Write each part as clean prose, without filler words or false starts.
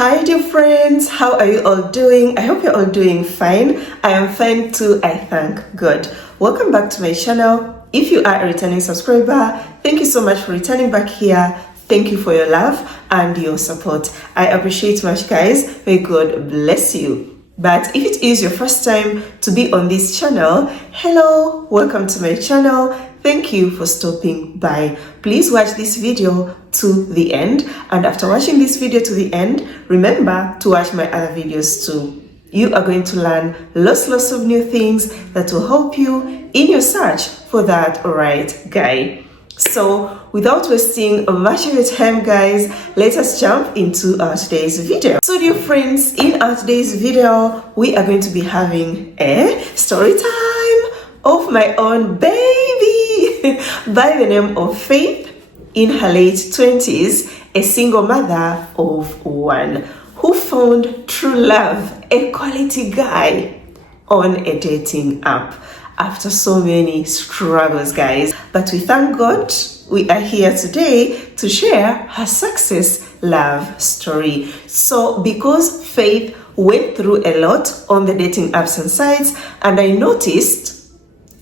Hi dear friends, how are you all doing? I hope you're all doing fine. I am fine too, I thank God. Welcome back to my channel. If you are a returning subscriber, thank you so much for returning back here. Thank you for your love and your support. I appreciate much, guys. May God bless you. But if it is your first time to be on this channel, hello, welcome to my channel. Thank you for stopping by. Please watch this video to the end, and after watching this video to the end, remember to watch my other videos too. You are going to learn lots of new things that will help you in your search for that right guy. So without wasting much of your time, guys, let us jump into our today's video. So dear friends, in our today's video, we are going to be having a story time of my own baby by the name of Faith, in her late 20s, a single mother of one, who found true love, a quality guy, on a dating app after so many struggles, guys. But we thank God we are here today to share her success love story. So because Faith went through a lot on the dating apps and sites, and I noticed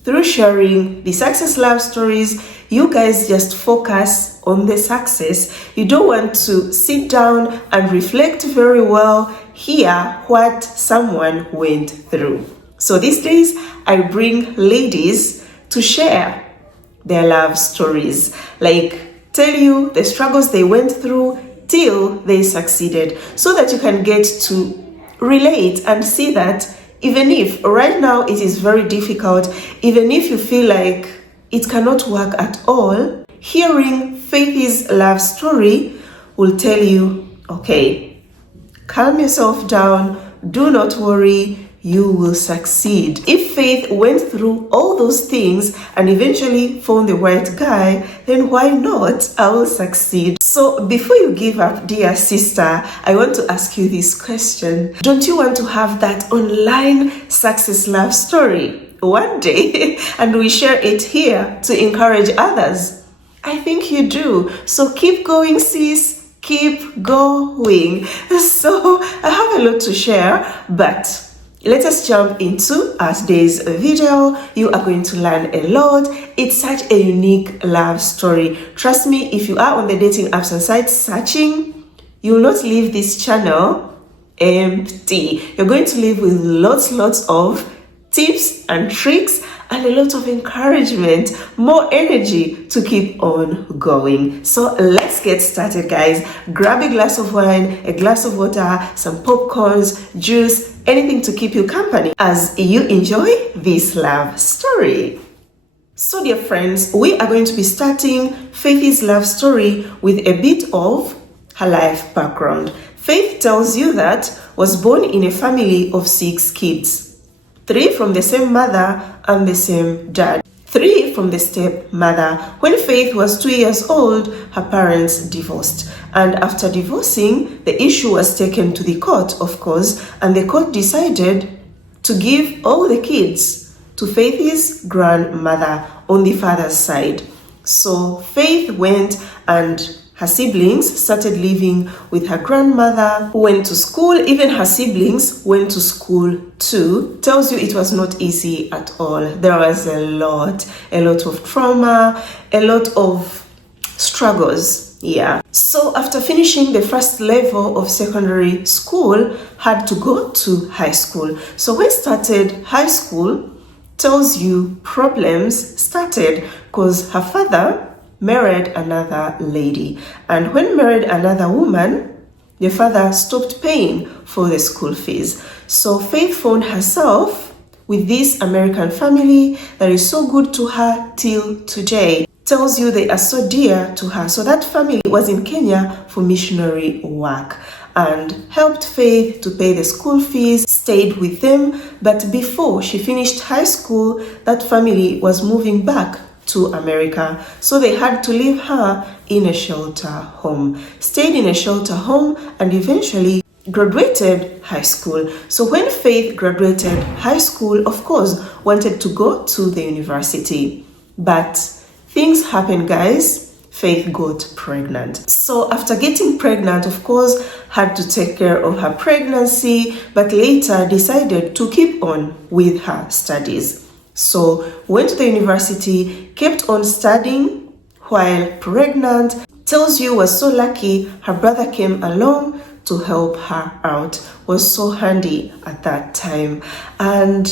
through sharing the success love stories, you guys just focus on the success. You don't want to sit down and reflect very well, hear what someone went through. So these days, I bring ladies to share their love stories, like tell you the struggles they went through till they succeeded, so that you can get to relate and see that even if right now it is very difficult, even if you feel like it cannot work at all, hearing Faith's love story will tell you, okay, calm yourself down, do not worry, you will succeed. If Faith went through all those things and eventually found the right guy, then why not? I will succeed. So before you give up, dear sister, I want to ask you this question. Don't you want to have that online success love story one day and we share it here to encourage others? I think you do. So keep going, sis. Keep going. So I have a lot to share, but let us jump into our today's video. You are going to learn a lot. It's such a unique love story. Trust me, if you are on the dating apps and sites searching, you will not leave this channel empty. You're going to leave with lots of tips and tricks and a lot of encouragement, more energy to keep on going. So let's get started, guys. Grab a glass of wine, a glass of water, some popcorns, juice, anything to keep you company as you enjoy this love story. So dear friends, we are going to be starting Faith's love story with a bit of her life background. Faith tells you that was born in a family of 6 kids. 3 from the same mother and the same dad. 3 from the stepmother. When Faith was 2 years old, her parents divorced. And after divorcing, the issue was taken to the court, of course, and the court decided to give all the kids to Faith's grandmother on the father's side. So Faith went and her siblings started living with her grandmother, who went to school. Even her siblings went to school too. Tells you it was not easy at all. There was a lot of trauma, a lot of struggles. Yeah. So after finishing the first level of secondary school, had to go to high school. So when started high school, tells you problems started because her father married another lady, and when married another woman, the father stopped paying for the school fees. So Faith found herself with this American family that is so good to her till today. Tells you they are so dear to her. So that family was in Kenya for missionary work and helped Faith to pay the school fees, stayed with them. But before she finished high school, that family was moving back to America. So they had to leave her in a shelter home. Stayed in a shelter home and eventually graduated high school. So when Faith graduated high school, of course, wanted to go to the university. But things happen, guys. Faith got pregnant. So after getting pregnant, of course, had to take care of her pregnancy, but later decided to keep on with her studies. So went to the university, kept on studying while pregnant. Tells you was so lucky her brother came along to help her out. Was so handy at that time. And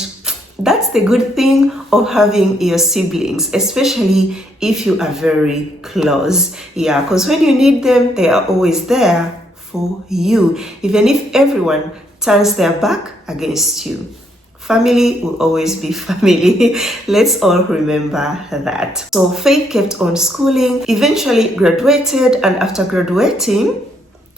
that's the good thing of having your siblings, especially if you are very close. Yeah, because when you need them, they are always there for you, even if everyone turns their back against you. Family will always be family. Let's all remember that. So Faith kept on schooling, eventually graduated, and after graduating,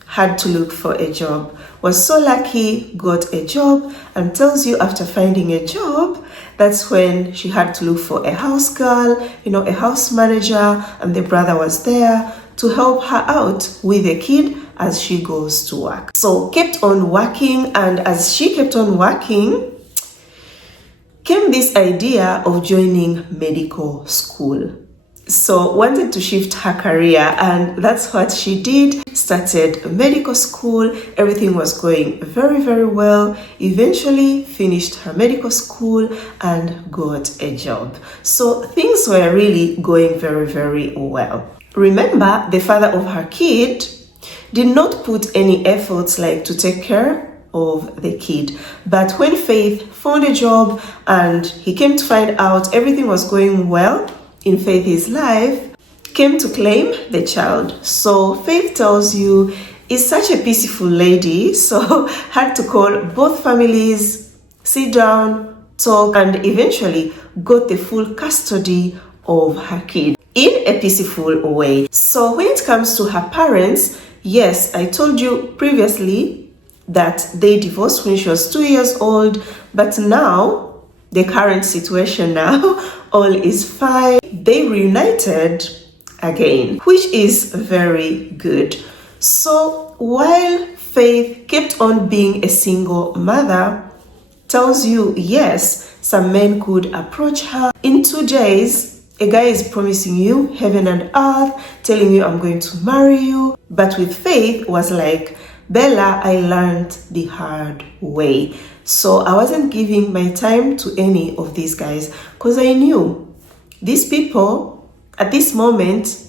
had to look for a job. Was so lucky, got a job, and tells you after finding a job, that's when she had to look for a house girl, a house manager, and the brother was there to help her out with the kid as she goes to work. So kept on working, and as she kept on working, came this idea of joining medical school. So wanted to shift her career, and that's what she did. Started medical school. Everything was going very, very well. Eventually finished her medical school and got a job. So things were really going very, very well. Remember, the father of her kid did not put any efforts like to take care of the kid. But when Faith found a job and he came to find out everything was going well in Faith's life, came to claim the child. So Faith tells you is such a peaceful lady, so had to call both families, sit down, talk, and eventually got the full custody of her kid in a peaceful way. So when it comes to her parents, yes, I told you previously that they divorced when she was 2 years old, but now the current situation now, all is fine. They reunited again, which is very good. So while Faith kept on being a single mother, tells you yes, some men could approach her. In 2 days, a guy is promising you heaven and earth, telling you I'm going to marry you. But with Faith was like, Bella, I learned the hard way. So I wasn't giving my time to any of these guys because I knew these people at this moment,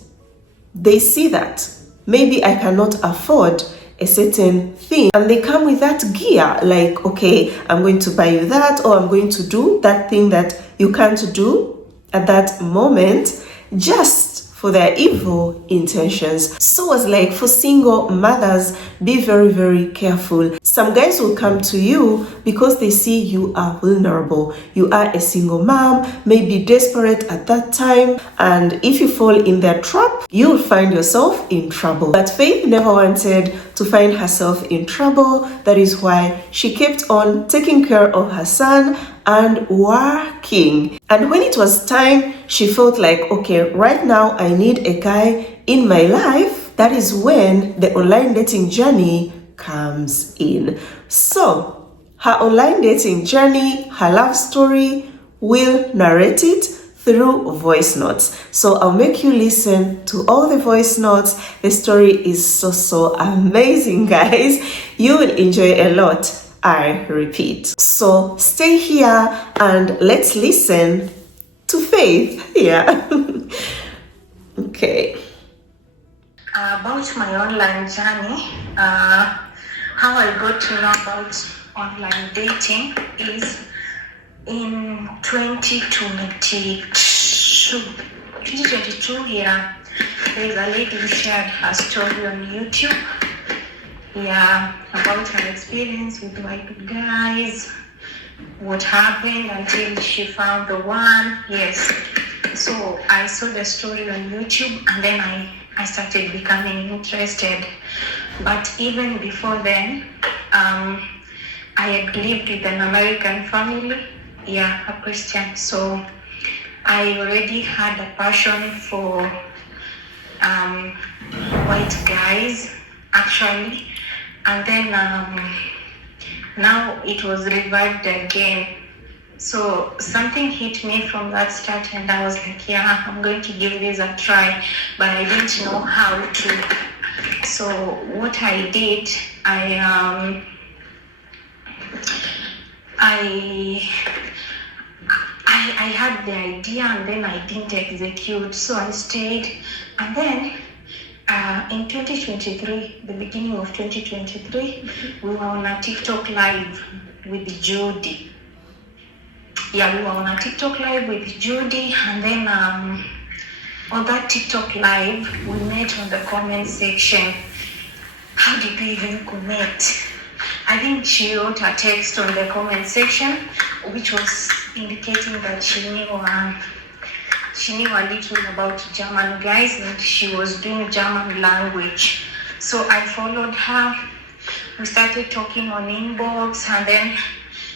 they see that maybe I cannot afford a certain thing, and they come with that gear like, okay, I'm going to buy you that, or I'm going to do that thing that you can't do at that moment, just for their evil intentions. So it was like, for single mothers, be very, very careful. Some guys will come to you because they see you are vulnerable. You are a single mom, maybe desperate at that time, and if you fall in their trap, you'll find yourself in trouble. But Faith never wanted to find herself in trouble. That is why she kept on taking care of her son and working. And when it was time, she felt like, okay, right now I need a guy in my life. That is when the online dating journey comes in. So her online dating journey, her love story, will narrate it through voice notes. So I'll make you listen to all the voice notes. The story is so amazing, guys. You will enjoy a lot, I repeat. So stay here and let's listen to Faith. Yeah. Okay. About my online journey, how I got to know about online dating is in 2022 here. There's a lady who shared her story on YouTube. Yeah, about her experience with white guys, what happened until she found the one. Yes. So I saw the story on YouTube and then I started becoming interested. But even before then, I had lived with an American family, a Christian. So I already had a passion for white guys, actually. And then now it was revived again. So something hit me from that start, and I was like, yeah, I'm going to give this a try, but I didn't know how to. So what I did, I had the idea, and then I didn't execute. So I stayed, and then in 2023, the beginning of 2023, we were on a TikTok live with Judy. Yeah, we were on a TikTok live with Judy, and then on that TikTok live, we met on the comment section. How did we even connect? I think she wrote a text on the comment section, which was indicating that she knew a little about German guys, and she was doing German language. So I followed her. We started talking on inbox, and then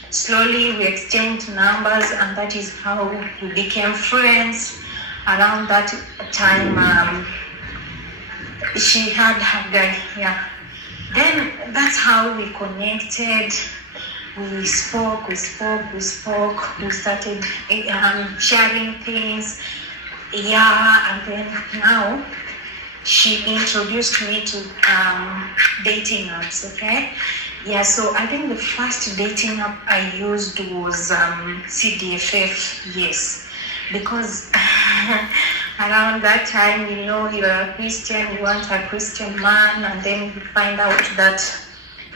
slowly we exchanged numbers, and that is how we became friends. Around that time, she had her guy, yeah. Then that's how we connected. We spoke. We started sharing things, yeah. And then now she introduced me to dating apps, okay? Yeah, so I think the first dating app I used was CDFF, yes. Because around that time, you know, you're a Christian, you want a Christian man, and then you find out that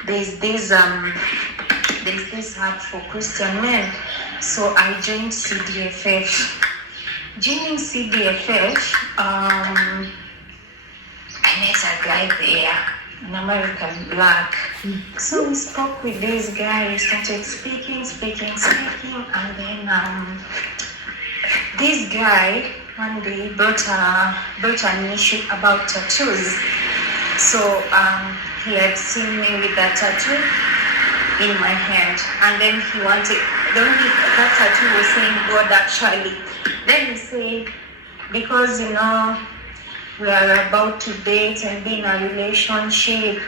there's this app for Christian men. So I joined CDFF. Joining CDFF, I met a guy there, an American black. So we spoke with this guy, we started speaking, and then this guy one day brought an issue about tattoos. So he had seen me with that tattoo in my hand, and then he wanted, that tattoo was saying God actually. Then he said, because you know we are about to date and be in a relationship,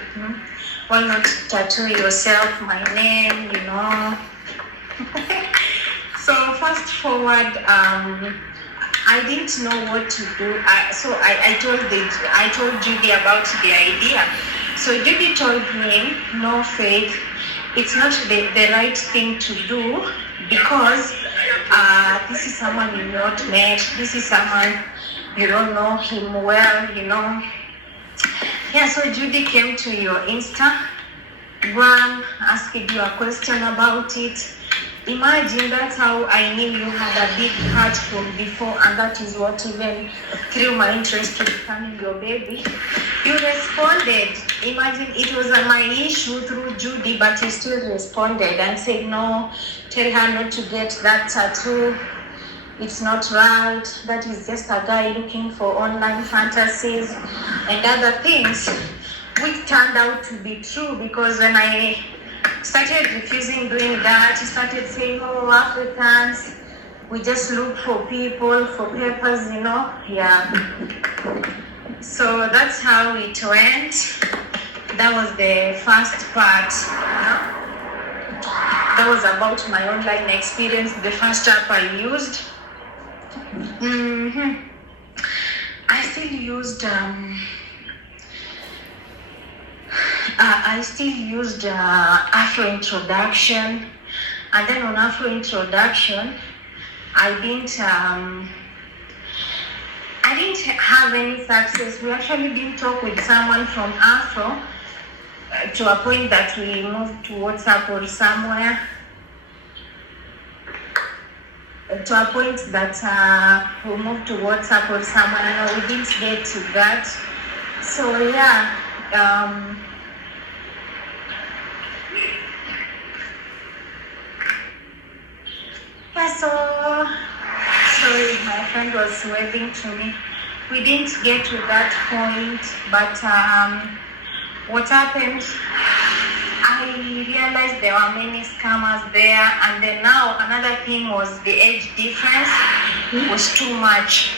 why not tattoo yourself my name, you know? So fast forward, I didn't know what to do. So I told Judy about the idea. So Judy told me, no, Faith, it's not the right thing to do, because this is someone you not met. This is someone you don't know him well, you know. Yeah, so Judy came to your Instagram, asked you a question about it. Imagine, that's how I knew you had a big heart from before, and that is what even threw my interest to becoming your baby. You responded. Imagine, it was my issue through Judy, but you still responded and said, no, tell her not to get that tattoo. It's not right. That is just a guy looking for online fantasies and other things, which turned out to be true, because when I started refusing doing that, he started saying, oh, Africans, we just look for people, for papers, you know. Yeah. So that's how it went. That was the first part. That was about my online experience, the first app I used. I still used Afro Introduction, and then on Afro Introduction, I didn't have any success. We actually didn't talk with someone from Afro to a point that we moved to WhatsApp or somewhere. To a point that we moved to WhatsApp or somewhere. No, we didn't get to that. So yeah. Sorry, my friend was waving to me. We didn't get to that point, but what happened, I realized there were many scammers there, and then now another thing was the age difference was too much.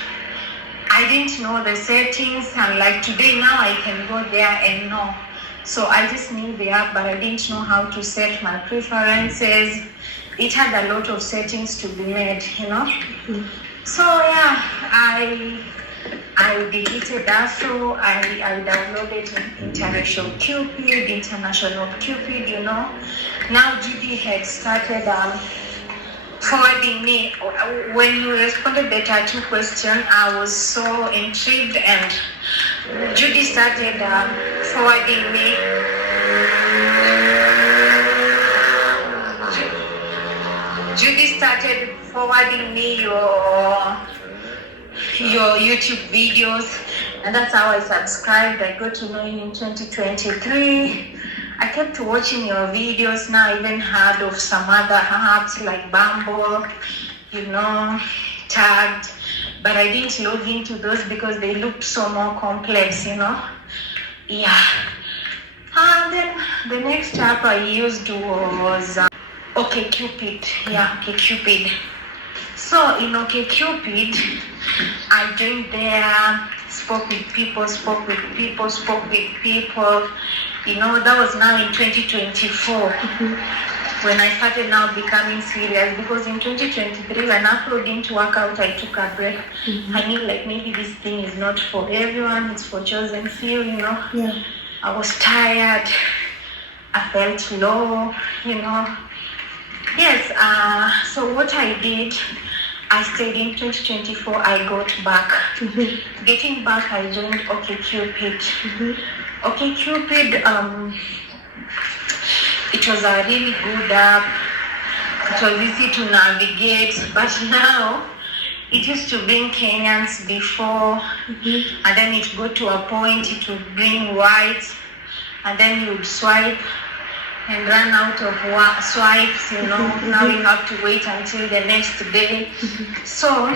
I didn't know the settings, and like today now I can go there and know So I just knew the app, but I didn't know how to set my preferences. It had a lot of settings to be made, you know. So yeah, I deleted Afro. I downloaded International Cupid, you know. Now Judy had started forwarding me. When you responded the tattoo question, I was so intrigued, and Judy started forwarding me. Judy started forwarding me your YouTube videos, and that's how I subscribed. I got to know you in 2023. I kept watching your videos. Now I even heard of some other apps like Bumble, you know, Tagged, but I didn't log into those because they looked so more complex, you know. Yeah. And then the next app I used was OkCupid. Yeah, OkCupid. So in OkCupid, I joined there, spoke with people. You know, that was now in 2024 when I started now becoming serious, because in 2023 when Upload didn't work out, I took a break. I knew like maybe this thing is not for everyone, it's for chosen few, you know. Yeah. I was tired, I felt low, you know. Yes, so what I did, I stayed in 2024, I got back. Getting back, I joined OkCupid. OkCupid, it was a really good app. It was easy to navigate, but now it used to bring Kenyans before, and then it got to a point it would bring whites, and then you would swipe and run out of swipes, you know. Now you have to wait until the next day. So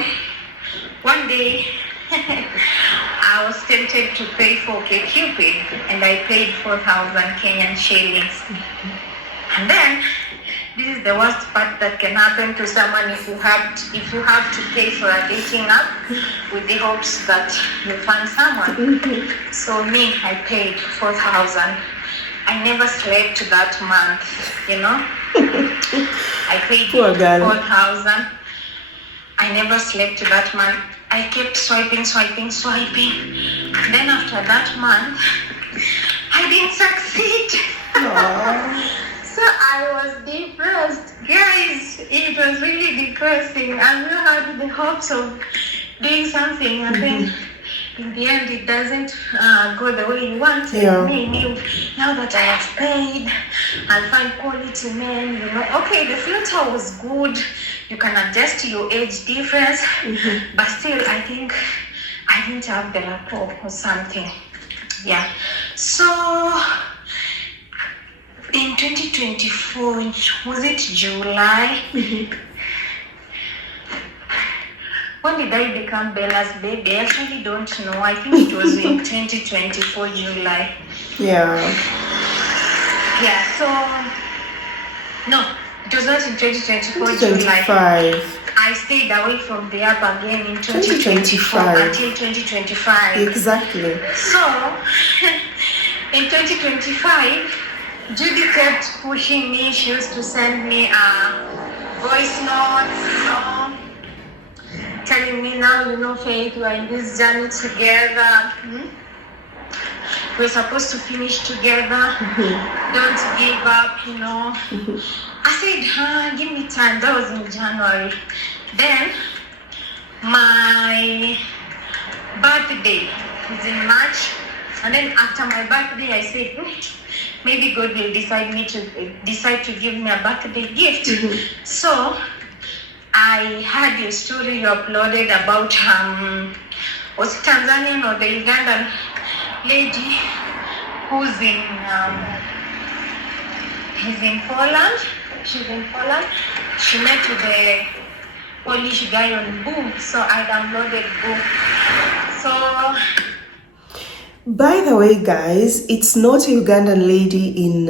one day I was tempted to pay for OkCupid, and I paid 4,000 Kenyan shillings. And then this is the worst part that can happen to someone if you have to pay for a dating app with the hopes that you find someone. So me, I paid 4,000. I never slept that month, you know. I paid 4,000. I never slept that month. I kept swiping. Then after that month, I didn't succeed. So I was depressed. Guys, it was really depressing. I had the hopes of doing something, and then in the end it doesn't go the way you want. Maybe now that I have paid, I'll find quality men, you know. Okay, the filter was good. You can adjust your age difference, but still I think I didn't have the rapport or something. Yeah. So in 2024, was it July? When did I become Bella's baby? I actually don't know. I think it was in 2024 July. Yeah. Yeah, so no, it was not in 2024 July. I stayed away from the app again in 2024 until 2025. Exactly. So in 2025, Judy kept pushing me. She used to send me voice notes, you know, telling me, now, you know, Faith, we are in this journey together. We're supposed to finish together. Don't give up, you know. I said, give me time. That was in January. Then my birthday is in March. And then after my birthday, I said, maybe God will decide to give me a birthday gift. So I had a story you uploaded about was it Tanzanian or the Ugandan lady who's he's in Poland. She's in Poland. She met with a Polish guy on Boom, so I downloaded Boom. So by the way, guys, it's not a Ugandan lady in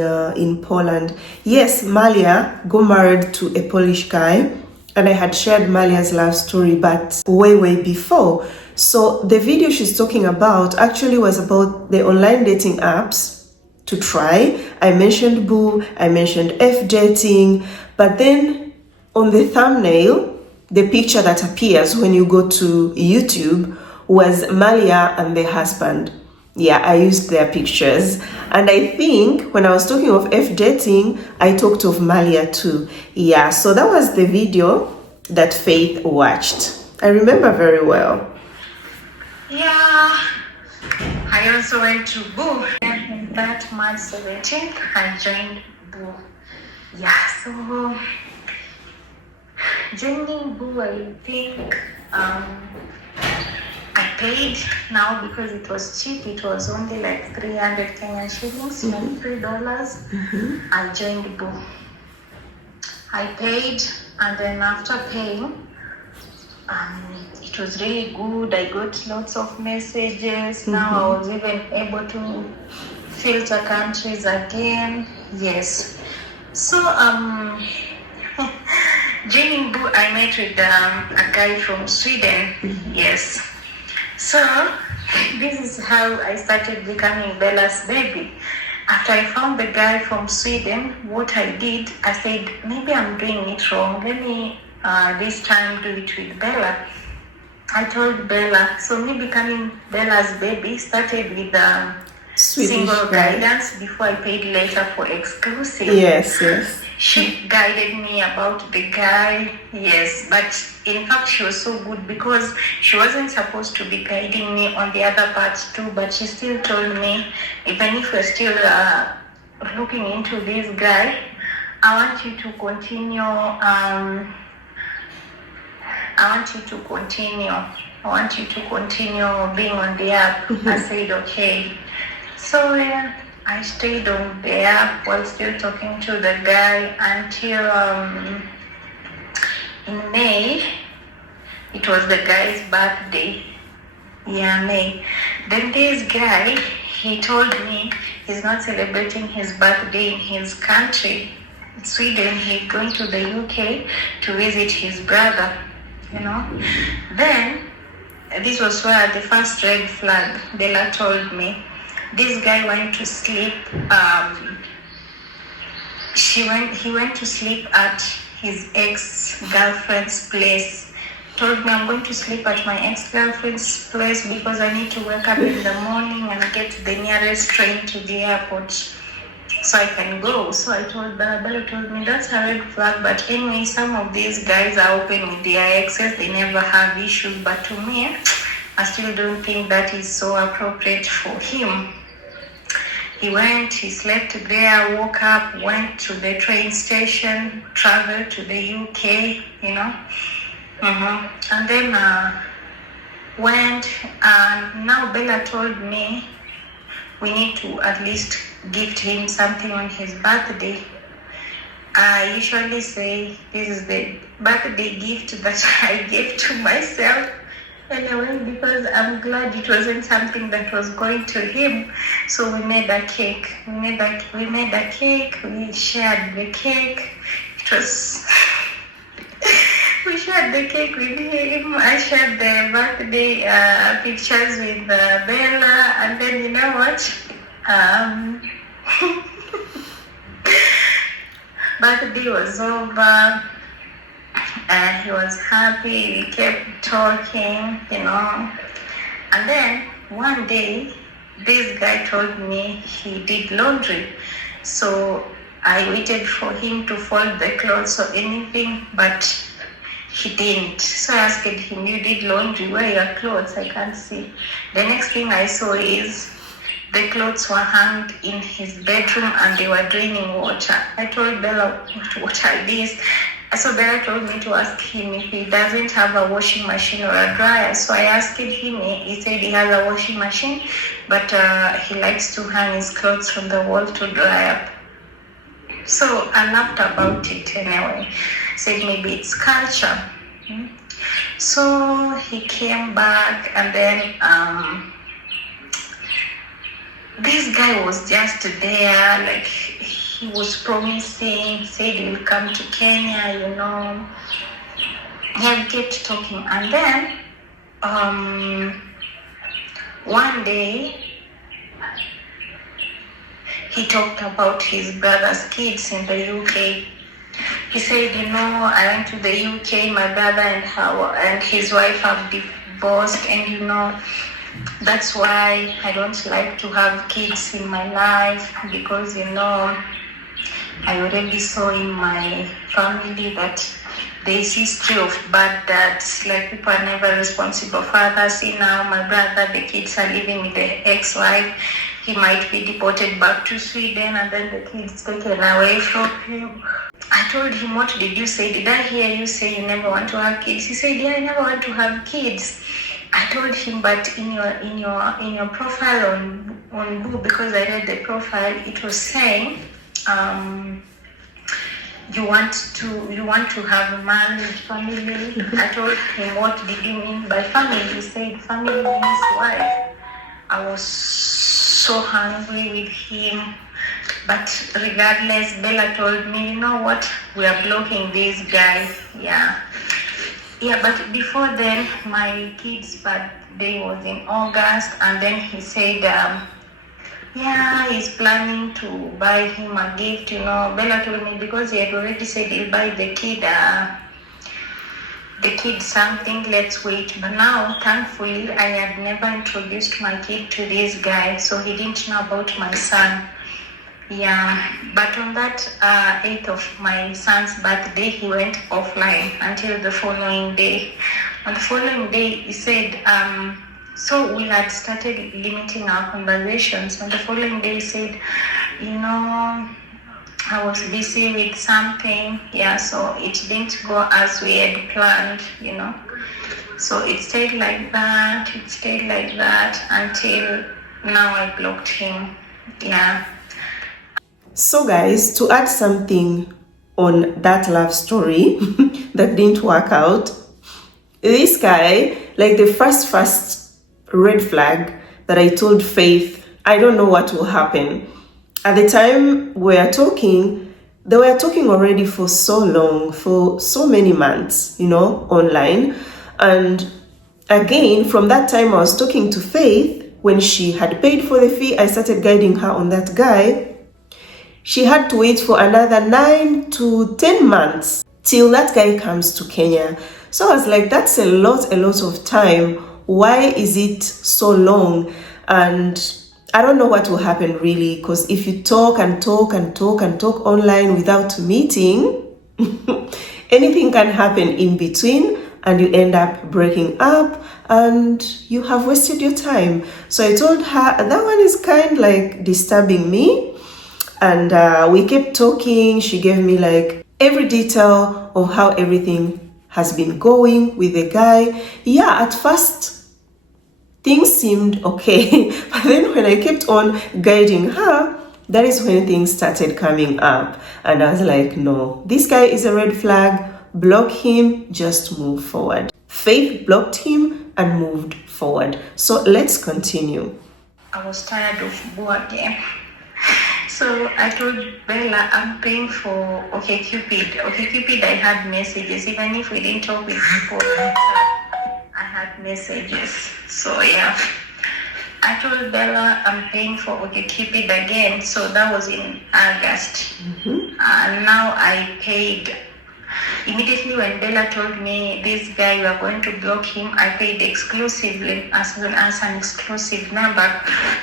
Poland. Yes, Malia got married to a Polish guy, and I had shared Malia's love story, but way before. So the video she's talking about actually was about the online dating apps to try. I mentioned boo, I mentioned F-dating, but then on the thumbnail, the picture that appears when you go to YouTube was Malia and the husband. Yeah, I used their pictures. And I think when I was talking of F-dating, I talked of Malia too. Yeah, so that was the video that Faith watched. I remember very well. Yeah, I also went to Boo. And that March 17th, I joined Boo. Yeah, so joining Boo, I think I paid now because it was cheap. It was only like 300 Kenyan shillings, $23. I joined Boo. I paid, and then after paying, it was really good. I got lots of messages. Now I was even able to filter countries again. Yes. So joining Boo, I met with a guy from Sweden. Yes. So this is how I started becoming Bella's baby. After I found the guy from Sweden, what I did, I said, maybe I'm doing it wrong. Let me this time do it with Bella. I told Bella, so me becoming Bella's baby started with single guidance before I paid later for exclusive. Yes, yes. She guided me about the guy, yes, but in fact she was so good because she wasn't supposed to be guiding me on the other parts too, but she still told me, even if we're still looking into this guy, I want you to continue being on the app. I said, okay. So I stayed on the app while still talking to the guy until in May. It was the guy's birthday. Yeah, May. Then this guy, he told me he's not celebrating his birthday in his country, Sweden. He's going to the UK to visit his brother, you know. Then, this was where the first red flag Bella told me. This guy went to sleep, he went to sleep at his ex-girlfriend's place. Told me, I'm going to sleep at my ex-girlfriend's place because I need to wake up in the morning and get the nearest train to the airport so I can go. So I told Bella. Bella told me that's a red flag, but anyway, some of these guys are open with their exes, they never have issues, but to me, I still don't think that is so appropriate for him. He went, he slept there, woke up, went to the train station, traveled to the UK, you know. And then went, and now Bella told me we need to at least gift him something on his birthday. I usually say this is the birthday gift that I gave to myself. Anyway, because I'm glad it wasn't something that was going to him. So we made a cake. We made a cake. We shared the cake. It was we shared the cake with him. I shared the birthday pictures with Bella, and then you know what? Birthday was over. He was happy, we kept talking, you know. And then one day, this guy told me he did laundry. So I waited for him to fold the clothes or anything, but he didn't. So I asked him, you did laundry, where are your clothes? I can't see. The next thing I saw is the clothes were hung in his bedroom and they were draining water. I told Bella, what are these? So Bella told me to ask him if he doesn't have a washing machine or a dryer. So I asked him, he said he has a washing machine, but he likes to hang his clothes from the wall to dry up. So I laughed about it anyway. Said maybe it's culture. So he came back, and then this guy was just there, like he was promising, said he'll come to Kenya, you know. He kept talking, and then one day he talked about his brother's kids in the UK. He said, I went to the UK, my brother and his wife have divorced, and that's why I don't like to have kids in my life, because I already saw in my family that there is history of bad dads, like people are never responsible fathers. See now my brother, the kids are living with the ex-wife. He might be deported back to Sweden and then the kids taken away from him. I told him, what did you say? Did I hear you say you never want to have kids? He said, yeah, I never want to have kids. I told him, but in your profile on Boo, because I read the profile, it was saying you want to have a man with family. I told him, what did you mean by family? He said family means wife. I was so hungry with him. But regardless, Bella told me, you know what, we are blocking this guy. Yeah, but before then, my kid's birthday was in August, and then he said, he's planning to buy him a gift. Bella told me, because he had already said he'll buy the kid something, let's wait. But now, thankfully, I had never introduced my kid to this guy, so he didn't know about my son. Yeah, but on that 8th of my son's birthday, he went offline until the following day. On the following day, he said, so we had started limiting our conversations. On the following day, he said, I was busy with something. Yeah, so it didn't go as we had planned, So it stayed like that, until now I blocked him. Yeah. So guys, to add something on that love story that didn't work out, this guy, like the first red flag that I told Faith, I don't know what will happen. At the time we were talking, they were talking already for so long, for so many months, online. And again, from that time I was talking to Faith, when she had paid for the fee, I started guiding her on that guy. She had to wait for another 9 to 10 months till that guy comes to Kenya. So I was like, that's a lot of time. Why is it so long? And I don't know what will happen really, because if you talk online without meeting, anything can happen in between and you end up breaking up and you have wasted your time. So I told her that one is kind of like disturbing me. And we kept talking. She gave me like every detail of how everything has been going with the guy. Yeah, at first things seemed okay. But then when I kept on guiding her, that is when things started coming up. And I was like, no, this guy is a red flag. Block him, just move forward. Faith blocked him and moved forward. So let's continue. I was tired of Boo again. So I told Bella, I'm paying for OkCupid. OkCupid, I had messages. Even if we didn't talk with people, I had messages. So yeah, I told Bella I'm paying for OkCupid again. So that was in August. And now I paid. Immediately when Bella told me this guy, we are going to block him, I paid exclusively as an exclusive member.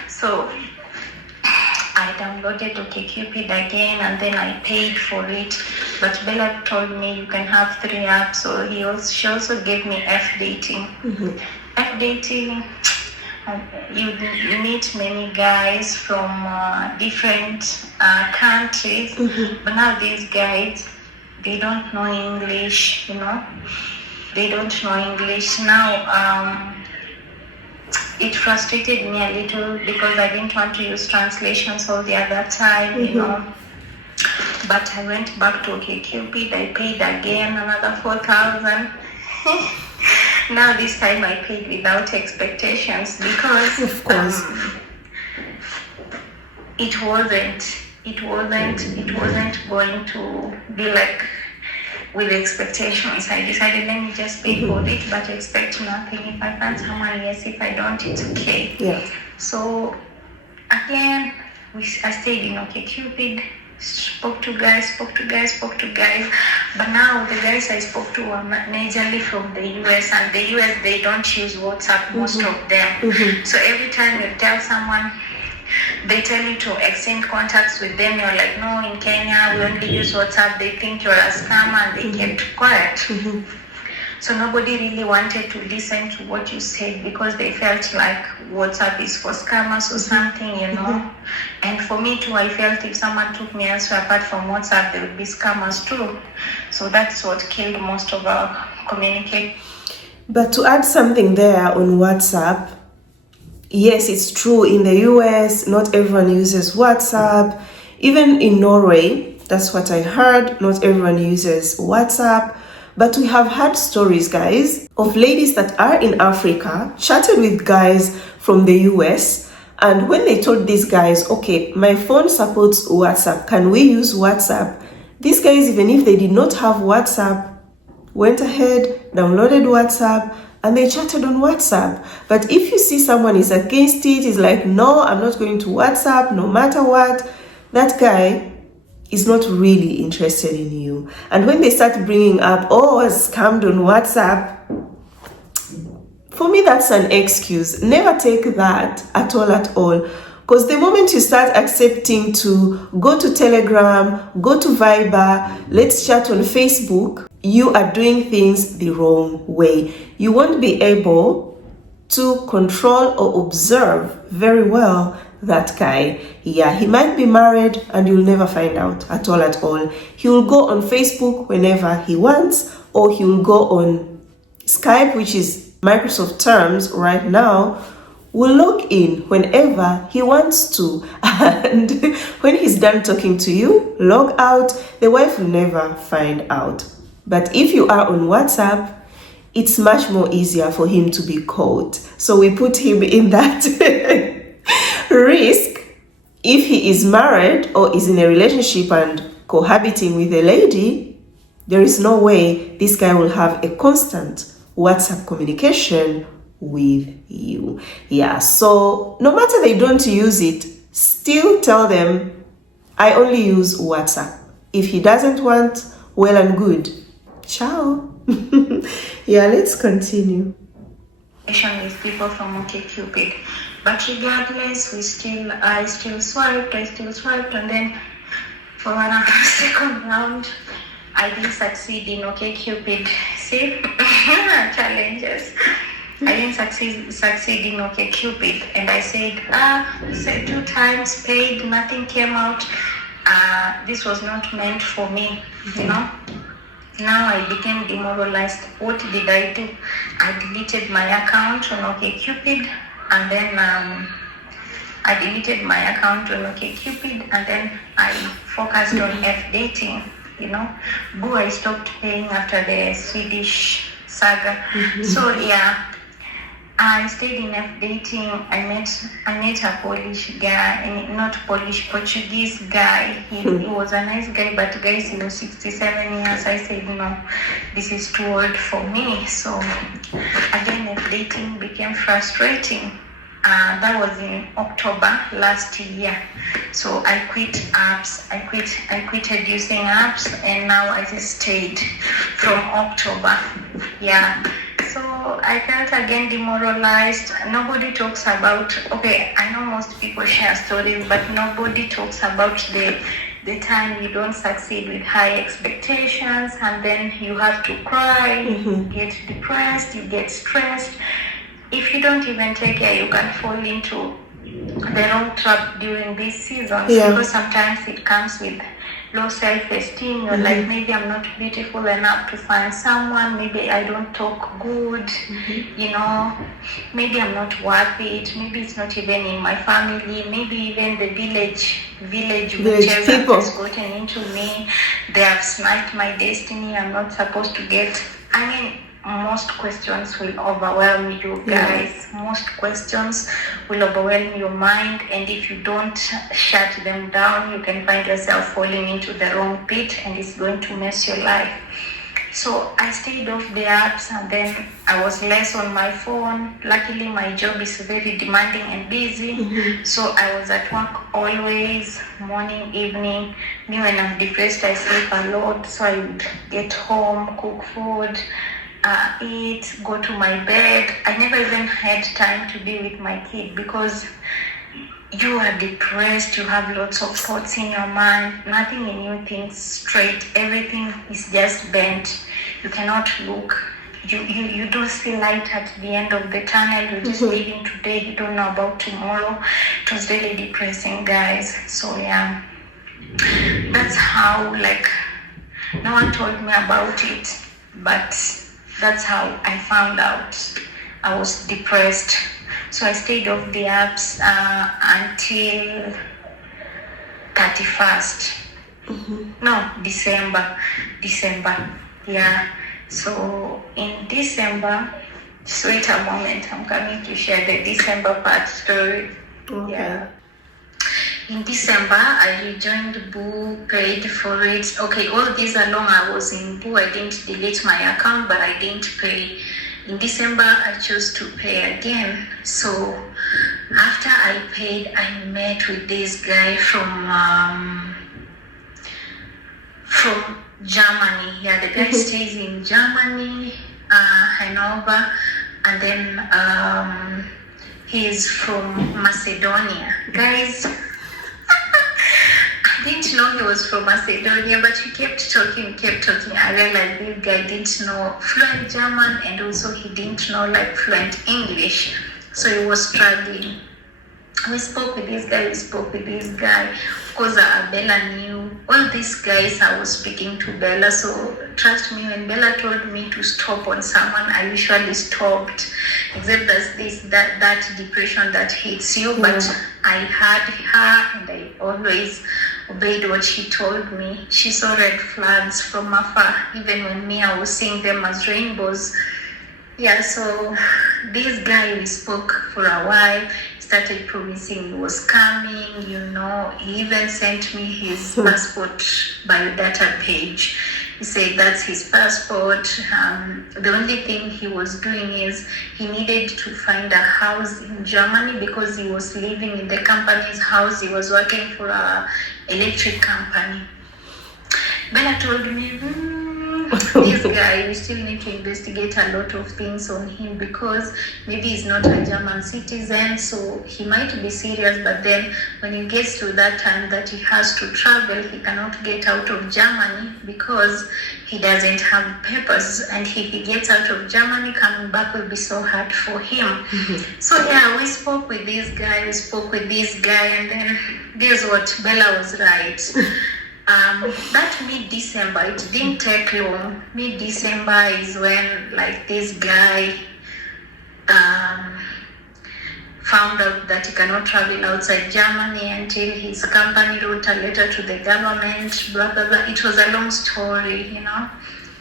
So I downloaded OkCupid again and then I paid for it. But Bella told me you can have 3 apps. So she also gave me F-dating. F-dating, you meet many guys from different countries. But now these guys, they don't know English, They don't know English. Now, it frustrated me a little because I didn't want to use translations all the other time, But I went back to OkCupid. I paid again another 4,000. Now this time I paid without expectations because, of course, it wasn't going to be like with expectations. I decided, let me just pay for it, but expect nothing. If I find someone, yes. If I don't, it's okay. Yeah. So again, I stayed in OkCupid, spoke to guys. But now the guys I spoke to were majorly from the US, and the US, they don't use WhatsApp, most of them. So every time you tell someone, they tell you to exchange contacts with them, you're like, no, in Kenya we only use WhatsApp. They think you're a scammer, and they kept quiet. So nobody really wanted to listen to what you said, because they felt like WhatsApp is for scammers or something, you know. And for me too, I felt if someone took me elsewhere apart from WhatsApp, they would be scammers too. So that's what killed most of our communication. But to add something there on WhatsApp, yes, it's true. In the US, not everyone uses WhatsApp. Even in Norway, that's what I heard, not everyone uses WhatsApp. But we have had stories, guys, of ladies that are in Africa, chatted with guys from the US, and when they told these guys, okay, my phone supports WhatsApp, can we use WhatsApp? These guys, even if they did not have WhatsApp, went ahead, downloaded WhatsApp, and they chatted on WhatsApp. But if you see someone is against it, is like, no, I'm not going to WhatsApp, no matter what, that guy is not really interested in you. And when they start bringing up, oh, I was scammed on WhatsApp, for me, that's an excuse. Never take that at all. Because the moment you start accepting to go to Telegram, go to Viber, let's chat on Facebook, you are doing things the wrong way. You won't be able to control or observe very well that guy. Yeah, he might be married and you'll never find out at all. He will go on Facebook whenever he wants, or he will go on Skype, which is Microsoft terms right now, will log in whenever he wants to. And when he's done talking to you, log out. The wife will never find out. But if you are on WhatsApp, it's much more easier for him to be caught. So we put him in that risk. If he is married or is in a relationship and cohabiting with a lady, there is no way this guy will have a constant WhatsApp communication with you. Yeah, so no matter they don't use it, still tell them, I only use WhatsApp. If he doesn't want, well and good. Ciao. Yeah, let's continue. With people from OkCupid. But regardless, I still swiped, and then for another second round, I didn't succeed in OkCupid. See, challenges. I didn't succeed in OkCupid, and I said 2 times, paid, nothing came out. This was not meant for me, you know. Now I became demoralized. What did I do? I deleted my account on OkCupid, and then I focused on F-dating, you know. I stopped paying after the Swedish saga. So yeah, I stayed in F-dating. I met a Polish guy, not Polish, Portuguese guy. He was a nice guy, but guys, 67 years. I said, no, this is too old for me. So again, F-dating became frustrating. That was in October last year. So I quit apps. I quitted using apps, and now I just stayed from October. Yeah. So I felt again demoralized. Nobody talks about, okay, I know most people share stories, but nobody talks about the time you don't succeed with high expectations, and then you have to cry, you get depressed, you get stressed. If you don't even take care, you can fall into the wrong trap during these seasons, because sometimes it comes with low self-esteem. You're like, maybe I'm not beautiful enough to find someone, maybe I don't talk good, you know, maybe I'm not worth it, maybe it's not even in my family, maybe even the village witches has gotten into me, they have sniped my destiny, I'm not supposed to get, most questions will overwhelm you guys. Most questions will overwhelm your mind, and if you don't shut them down, you can find yourself falling into the wrong pit, and it's going to mess your life. So I stayed off the apps, and then I was less on my phone. Luckily, my job is very demanding and busy. So I was at work always, morning, evening. Me, when I'm depressed, I sleep a lot. So I would get home, cook food, eat, go to my bed. I never even had time to be with my kid because you are depressed, you have lots of thoughts in your mind, nothing in you thinks straight, everything is just bent. You cannot look, you don't see light at the end of the tunnel, you're just living today, you don't know about tomorrow. It was really depressing, guys. So yeah, that's how, like, no one told me about it, but that's how I found out I was depressed. So I stayed off the apps until 31st. No, December. Yeah. So in December, just wait a moment. I'm coming to share the December part story. Okay. Yeah. In December, I rejoined Boo, paid for it. Okay, all this along I was in Boo. I didn't delete my account, but I didn't pay. In December, I chose to pay again. So after I paid, I met with this guy from Germany. Yeah, the guy stays in Germany, Hanover, and then he's from Macedonia. Guys, I didn't know he was from Macedonia, but he kept talking. I realized this guy didn't know fluent German, and also he didn't know like fluent English. So he was struggling. We spoke with this guy. Of course, Bella knew all these guys. I was speaking to Bella. So trust me, when Bella told me to stop on someone, I usually stopped. Except there's that depression that hits you. But I had her, and I always obeyed what she told me. She saw red flags from afar, even when me, I was seeing them as rainbows. Yeah, so this guy, we spoke for a while, started promising he was coming, he even sent me his passport biodata page. He said that's his passport. The only thing he was doing is he needed to find a house in Germany because he was living in the company's house. He was working for an electric company. Bella told me, this guy, we still need to investigate a lot of things on him because maybe he's not a German citizen, so he might be serious, but then when he gets to that time that he has to travel, he cannot get out of Germany because he doesn't have papers, and if he gets out of Germany, coming back will be so hard for him. So yeah, we spoke with this guy, and then guess what? Bella was right. That mid-December, it didn't take long. Mid-December is when like this guy found out that he cannot travel outside Germany until his company wrote a letter to the government, blah, blah, blah. It was a long story,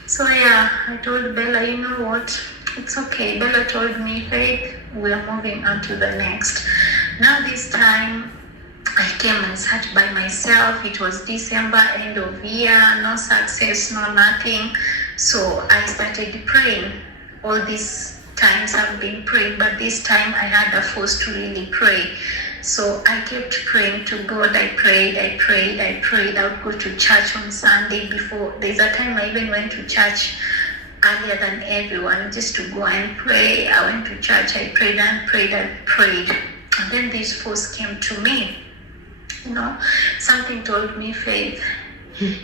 So yeah, I told Bella, you know what? It's okay. Bella told me, Faith, we're moving on to the next. Now this time, I came and sat by myself. It was December, end of year, no success, no nothing. So I started praying. All these times I've been praying, but this time I had a force to really pray. So I kept praying to God. I prayed. I would go to church on Sunday before. There's a time I even went to church earlier than everyone just to go and pray. I went to church. I prayed. And then this force came to me. Something told me, Faith,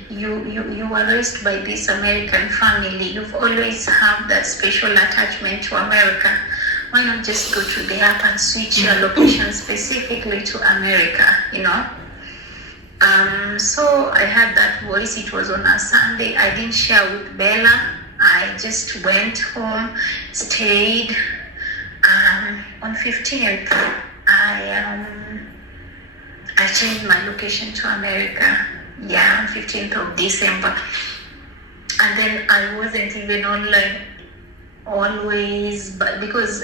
you were raised by this American family. You've always had that special attachment to America. Why not just go to the app and switch your location specifically to America, So I had that voice. It was on a Sunday. I didn't share with Bella. I just went home, stayed. On 15th, I changed my location to America. Yeah, 15th of December. And then I wasn't even online always, but because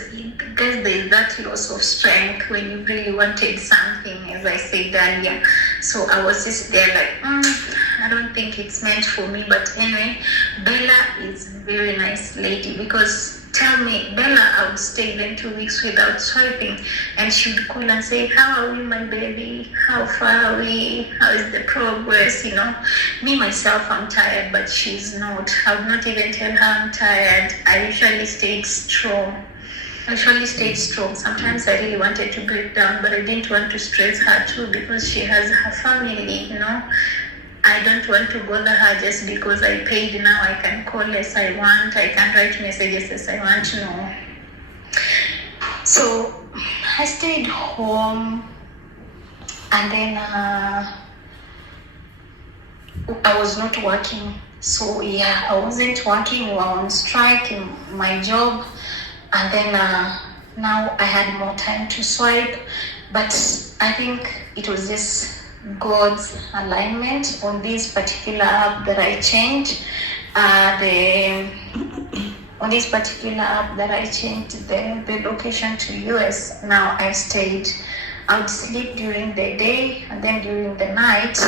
guys, there's that loss of strength when you really wanted something, as I said earlier. So I was just there like, I don't think it's meant for me. But anyway, Bella is a very nice lady, because tell me, Bella, I would stay then 2 weeks without swiping, and she would call and say, how are we, my baby? How far are we? How is the progress? Me myself, I'm tired, but she's not. I would not even tell her I'm tired. I usually stayed strong. Sometimes I really wanted to break down, but I didn't want to stress her too, because she has her family. I don't want to bother her just because I paid. Now I can call as I want. I can write messages as I want. No. So I stayed home, and then I was not working. So yeah, I wasn't working. We were on strike in my job, and then now I had more time to swipe. But I think it was just God's alignment on this particular app that I changed. On this particular app that I changed the location to US. Now I would sleep during the day, and then during the night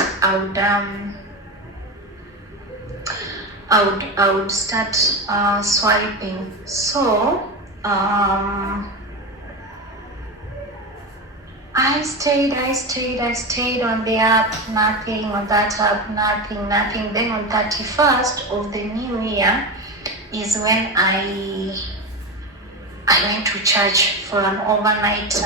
I would start swiping. So I stayed on the app, nothing, on that app, nothing. Then on 31st of the new year is when I went to church for an overnight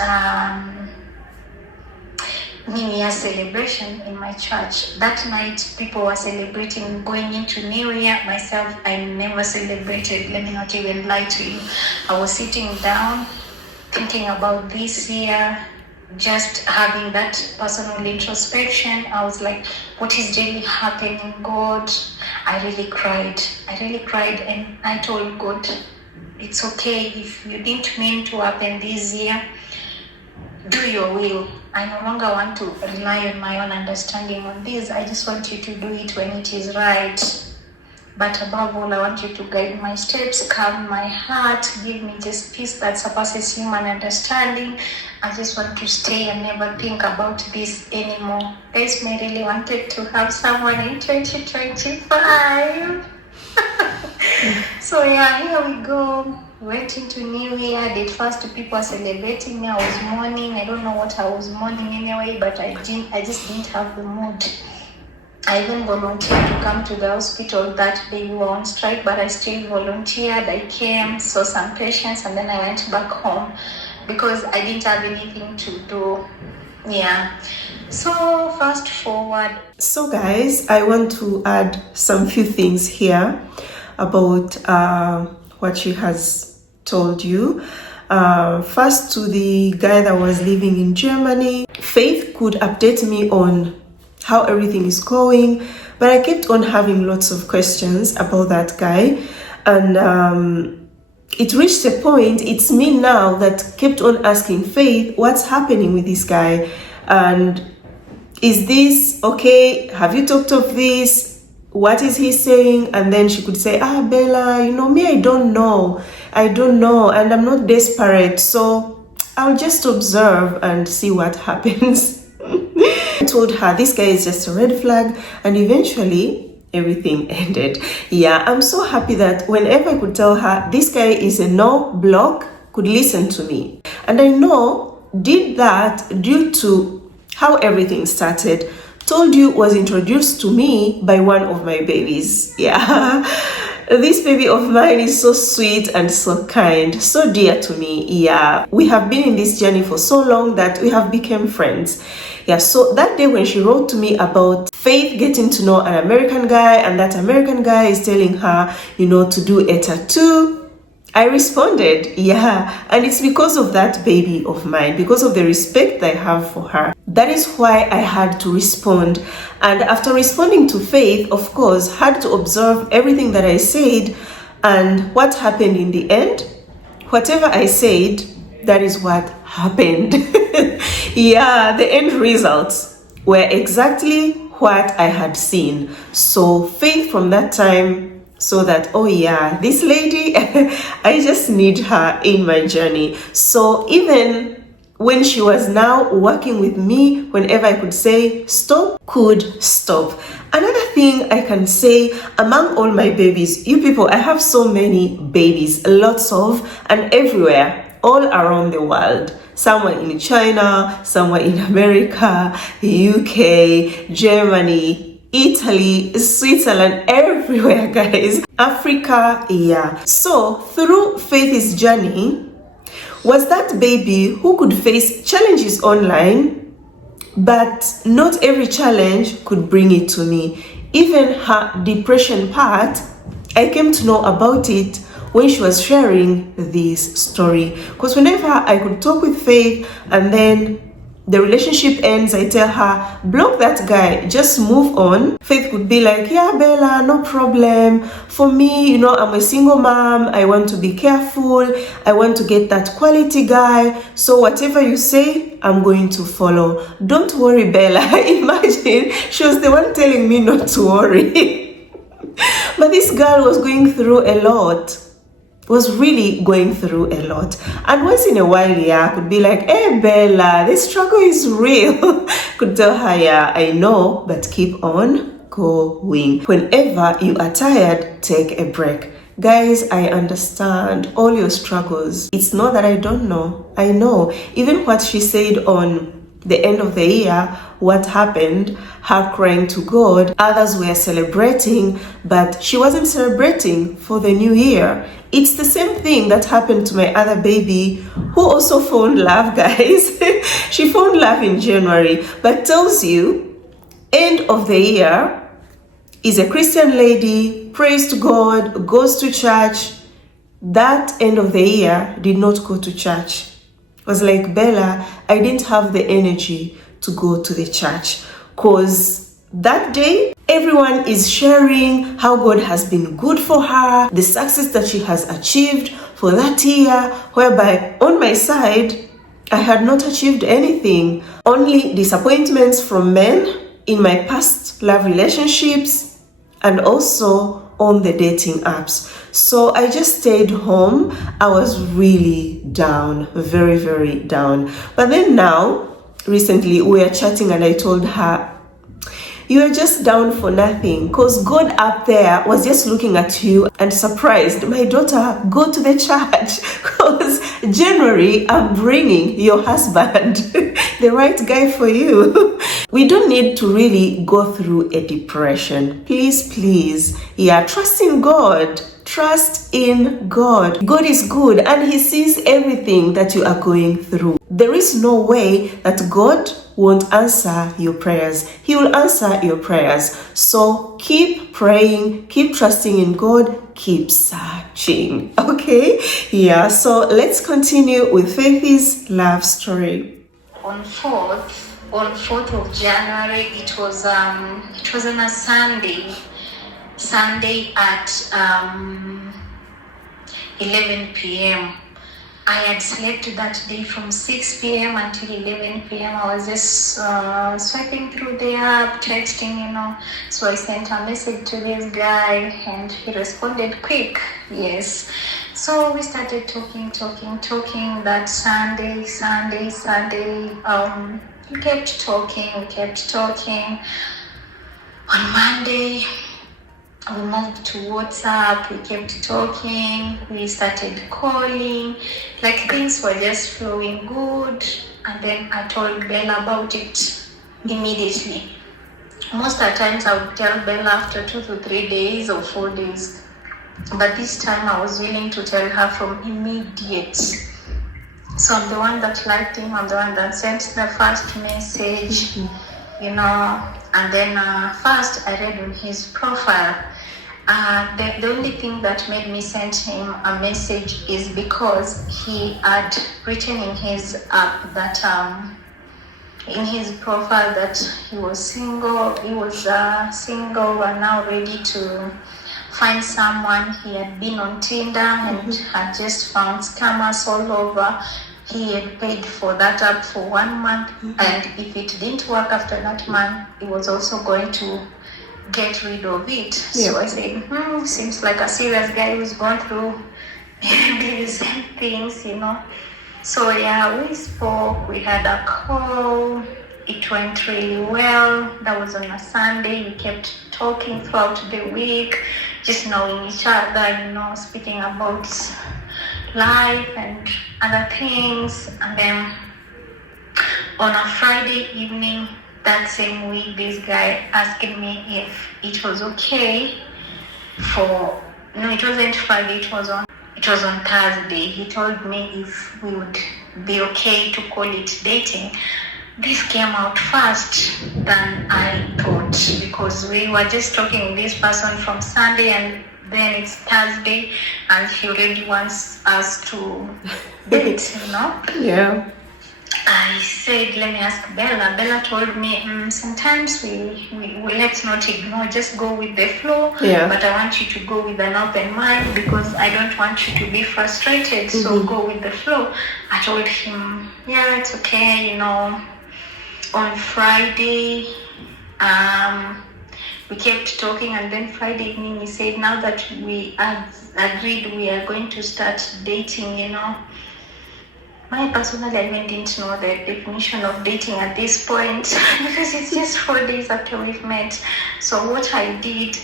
New Year celebration in my church. That night, people were celebrating going into New Year. Myself, I never celebrated. Let me not even lie to you. I was sitting down, thinking about this year, just having that personal introspection. I was like, what is really happening, God? I really cried, and I told God, it's okay if you didn't mean to happen this year. Do your will. I no longer want to rely on my own understanding on this. I just want you to do it when it is right. But above all, I want you to guide my steps, calm my heart, give me just peace that surpasses human understanding. I just want to stay and never think about this anymore. Guys, I really wanted to have someone in 2025. So yeah, here we go. Went into New Year. The first people are celebrating me. I was mourning. I don't know what I was mourning anyway, but I just didn't have the mood. I even volunteered to come to the hospital that day. We were on strike, but I still volunteered. I came, saw some patients, and then I went back home because I didn't have anything to do. Yeah. So fast forward. So guys, I want to add some few things here about what she has told you. First, to the guy that was living in Germany, Faith could update me on how everything is going, but I kept on having lots of questions about that guy, and it reached a point, it's me now that kept on asking Faith, what's happening with this guy, and is this okay? Have you talked of this? What is he saying? And then she could say, Bella, me, I don't know, and I'm not desperate, so I'll just observe and see what happens. I told her this guy is just a red flag, and eventually everything ended. Yeah, I'm so happy that whenever I could tell her this guy is a no block, could listen to me. And I know did that due to how everything started. Told you was introduced to me by one of my babies. Yeah. This baby of mine is so sweet and so kind, so dear to me. Yeah, we have been in this journey for so long that we have become friends. Yeah, so that day when she wrote to me about Faith getting to know an American guy, and that American guy is telling her, to do a tattoo, I responded, yeah, and it's because of that baby of mine, because of the respect that I have for her. That is why I had to respond. And after responding to Faith, of course, had to observe everything that I said and what happened in the end. Whatever I said, that is what happened. Yeah, the end results were exactly what I had seen. So Faith from that time saw that, oh yeah, this lady, I just need her in my journey. So even when she was now working with me, whenever I could say stop, could stop. Another thing I can say, among all my babies, you people, I have so many babies, lots of, and everywhere, all around the world. Somewhere in China, somewhere in America, UK, Germany, Italy, Switzerland, everywhere, guys. Africa, yeah. So through Faith's journey, was that baby who could face challenges online, but not every challenge could bring it to me. Even her depression part, I came to know about it when she was sharing this story. Because whenever I could talk with Faith and then the relationship ends, I tell her, block that guy, just move on. Faith would be like, yeah, Bella, no problem. For me, I'm a single mom. I want to be careful. I want to get that quality guy. So whatever you say, I'm going to follow. Don't worry, Bella. Imagine she was the one telling me not to worry. But this girl was going through a lot. Was really going through a lot, and once in a while, yeah, I could be like, hey Bella, this struggle is real. Could tell her, yeah, I know, but keep on going. Whenever you are tired, take a break. Guys, I understand all your struggles. It's not that I don't know. I know. Even what she said on the end of the year, what happened, her crying to God, others were celebrating, but she wasn't celebrating for the new year. It's the same thing that happened to my other baby, who also found love, guys. She found love in January, but tells you, end of the year, is a Christian lady, prays to God, goes to church. That end of the year did not go to church. It was like, Bella, I didn't have the energy to go to the church, because that day everyone is sharing how God has been good for her, the success that she has achieved for that year, whereby on my side I had not achieved anything, only disappointments from men in my past love relationships and also on the dating apps. So I just stayed home. I was really down, very, very down. But then now, recently, we were chatting and I told her, you are just down for nothing, because God up there was just looking at you and surprised. My daughter, go to the church, because January, I'm bringing your husband, the right guy for you. We don't need to really go through a depression. Please, yeah, trust in God. Trust in God. God is good and He sees everything that you are going through. There is no way that God won't answer your prayers. He will answer your prayers. So keep praying, keep trusting in God, keep searching. Okay? Yeah, so let's continue with Faith's love story. On 4th of January, it was on a Sunday at 11 p.m. I had slept that day from 6 p.m. until 11 p.m. I was just swiping through the app, texting, So I sent a message to this guy and he responded quick, yes. So we started talking that Sunday. We kept talking. On Monday, we moved to WhatsApp, we kept talking, we started calling, like things were just flowing good. And then I told Bella about it immediately. Most of the times I would tell Bella after 2 to 3 days or 4 days. But this time I was willing to tell her from immediate. So I'm the one that liked him, I'm the one that sent the first message, and then first I read on his profile. The only thing that made me send him a message is because he had written in his app that in his profile that he was single. He was single and now ready to find someone. He had been on Tinder and had just found scammers all over. He had paid for that app for 1 month, and if it didn't work after that month, he was also going to get rid of it. So I said, seems like a serious guy who's gone through the same things, So yeah, we spoke, we had a call, it went really well. That was on a Sunday. We kept talking throughout the week, just knowing each other, speaking about life and other things. And then on a Friday evening that same week, this guy asked me if it was okay for, no, it wasn't Friday, it was on Thursday. He told me if we would be okay to call it dating. This came out fast than I thought, because we were just talking with this person from Sunday, and then it's Thursday and he already wants us to date, Yeah. I said, let me ask Bella. Bella told me, sometimes we let's not ignore, just go with the flow. Yeah. But I want you to go with an open mind, because I don't want you to be frustrated. So go with the flow. I told him, yeah, it's okay. On Friday, we kept talking, and then Friday evening he said, now that we agreed we are going to start dating, I personally even didn't know the definition of dating at this point because it's just 4 days after we've met. So what I did,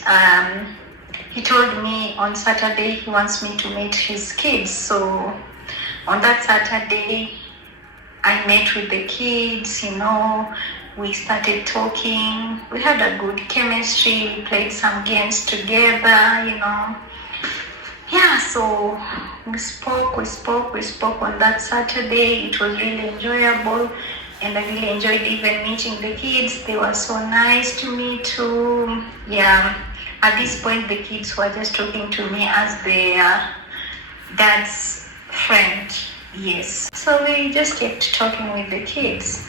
he told me on Saturday he wants me to meet his kids. So on that Saturday, I met with the kids, we started talking. We had a good chemistry. We played some games together, Yeah, so we spoke on that Saturday. It was really enjoyable, and I really enjoyed even meeting the kids. They were so nice to me too. Yeah, at this point the kids were just talking to me as their dad's friend. Yes, so we just kept talking with the kids.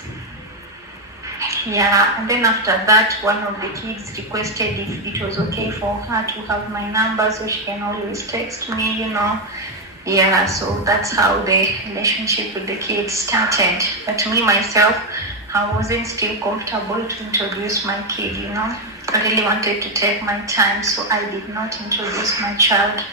Yeah, and then after that, one of the kids requested if it was okay for her to have my number so she can always text me, Yeah, so that's how the relationship with the kids started. But me, myself, I wasn't still comfortable to introduce my kid, I really wanted to take my time, so I did not introduce my child.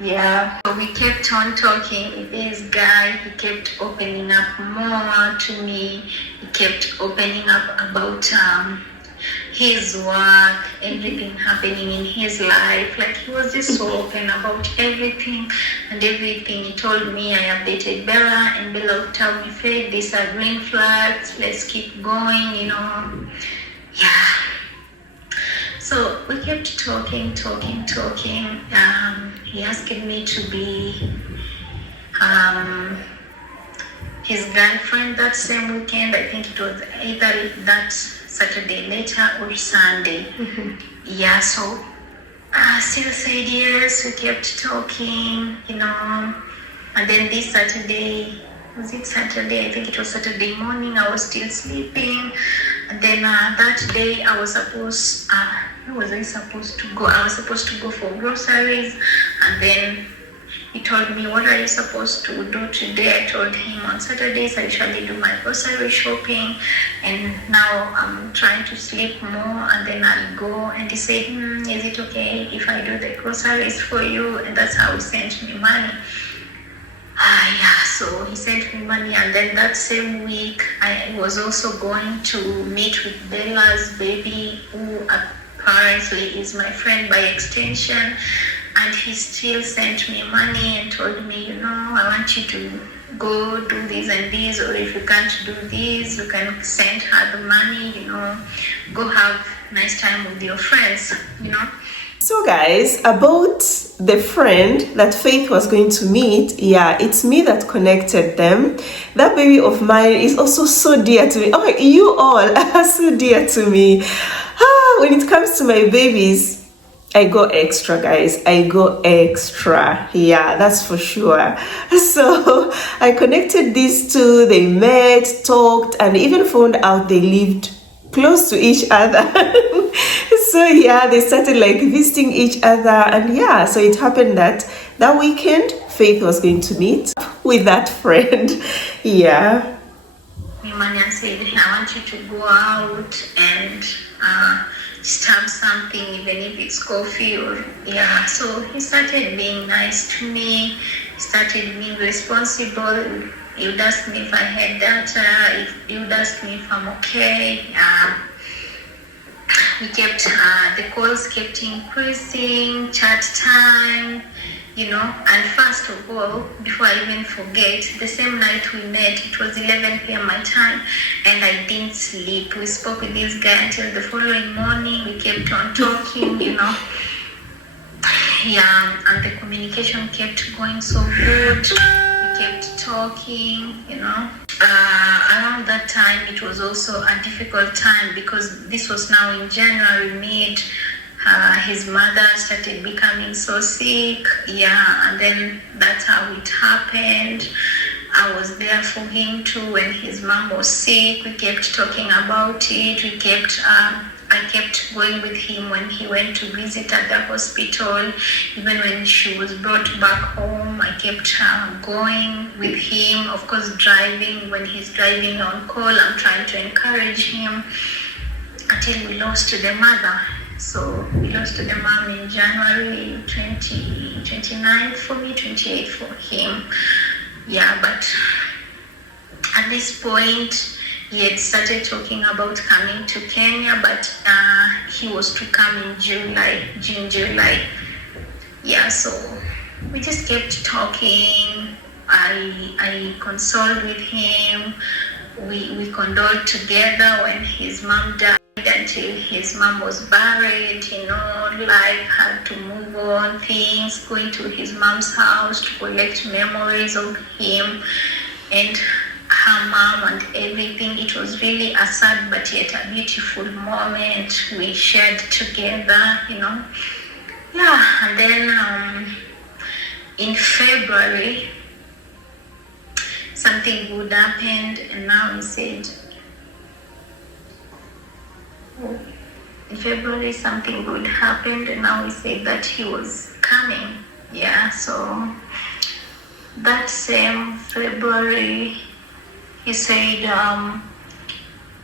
Yeah, so we kept on talking with this guy. He kept opening up more to me. He kept opening up about his work, everything happening in his life. Like, he was just so open about everything and everything. He told me I updated Bella, and Bella would tell me, Faith, these are green flags, let's keep going, Yeah. So we kept talking. He asked me to be his girlfriend that same weekend. I think it was either that Saturday later or Sunday. Yeah, so I still said yes. We kept talking, and then this Saturday, was it Saturday? I think it was Saturday morning. I was still sleeping. And then that day I was supposed, where was I supposed to go? I was supposed to go for groceries. And then he told me, what are you supposed to do today? I told him on Saturdays I usually do my grocery shopping. And now I'm trying to sleep more, and then I'll go. And he said, is it okay if I do the groceries for you? And that's how he sent me money. Yeah, so he sent me money, and then that same week I was also going to meet with Bella's baby, who apparently is my friend by extension, and he still sent me money and told me, I want you to go do this and this, or if you can't do this, you can send her the money, go have nice time with your friends, So guys, about the friend that Faith was going to meet, yeah, it's me that connected them. That baby of mine is also so dear to me. Oh, you all are so dear to me. When it comes to my babies, I go extra, guys. I go extra. Yeah, that's for sure. So I connected these two. They met, talked, and even found out they lived close to each other. So yeah, they started like visiting each other, and yeah, so it happened that weekend Faith was going to meet with that friend. Yeah. Money and said, I want you to go out and just have something, even if it's coffee or yeah. So he started being nice to me. He started being responsible. He would ask me if I had data, he would ask me if I'm okay. We kept, the calls kept increasing, chat time, and first of all, before I even forget, the same night we met, it was 11 p.m. my time, and I didn't sleep. We spoke with this guy until the following morning. We kept on talking, Yeah, and the communication kept going so good. We kept talking, Around that time, it was also a difficult time because this was now in January mid. His mother started becoming so sick, and then that's how it happened. I was there for him too when his mom was sick. We kept talking about it. I kept going with him when he went to visit at the hospital. Even when she was brought back home, I kept going with him. Of course, driving, when he's driving on call, I'm trying to encourage him until we lost the mother. So we lost the mom in January 29th for me, 28th for him. But at this point, he had started talking about coming to Kenya, but he was to come in June, July. So we just kept talking. I consoled with him. We condoled together when his mom died until his mom was buried. Life had to move on, things, going to his mom's house to collect memories of him and her mom and everything. It was really a sad but yet a beautiful moment we shared together, And then in February, something good happened, and now he said, in February something good happened, and now he said that he was coming. So that same February, he said,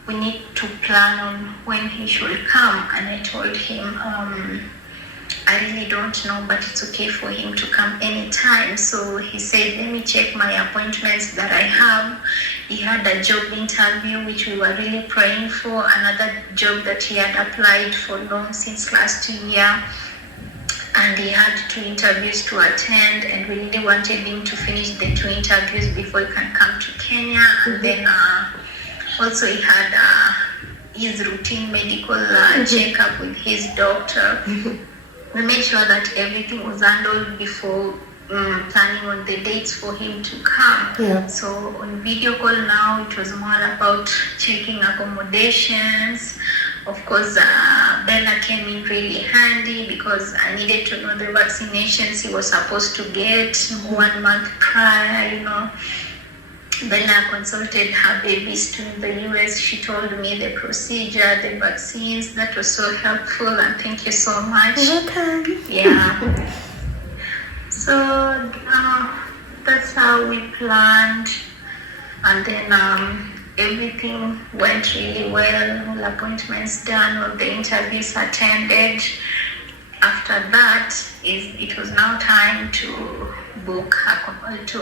we need to plan on when he should come. And I told him, I really don't know, but it's okay for him to come anytime. So he said, let me check my appointments that I have. He had a job interview, which we were really praying for, another job that he had applied for long since last year. And he had 2 interviews to attend, and we really wanted him to finish the 2 interviews before he can come to Kenya. And then also he had his routine medical checkup with his doctor. We made sure that everything was handled before planning on the dates for him to come. So on video call now, it was more about checking accommodations. Of course, Bella came in really handy because I needed to know the vaccinations he was supposed to get 1 month prior, Bella consulted her babies too in the US. She told me the procedure, the vaccines. That was so helpful, and thank you so much. Welcome. So that's how we planned, and then everything went really well. All appointments done, all the interviews attended. After that, it was now time to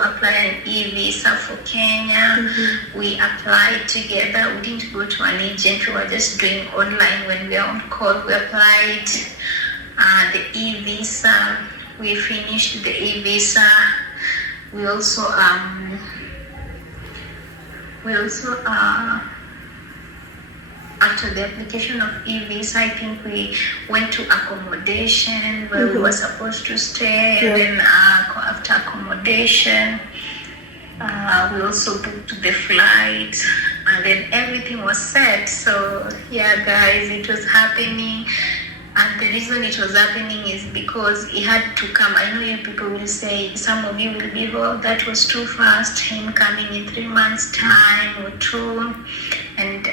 apply an e-visa for Kenya. We applied together. We didn't go to an agent. We were just doing online when we were on call. We applied the e-visa. We finished the e-visa. We also after the application of e-visa, I think we went to accommodation where we were supposed to stay. And then after accommodation, we also booked the flight, and then everything was set. So guys, it was happening. And the reason it was happening is because he had to come. I know you people will say, some of you will be, oh, that was too fast, him coming in 3 months' time or 2, and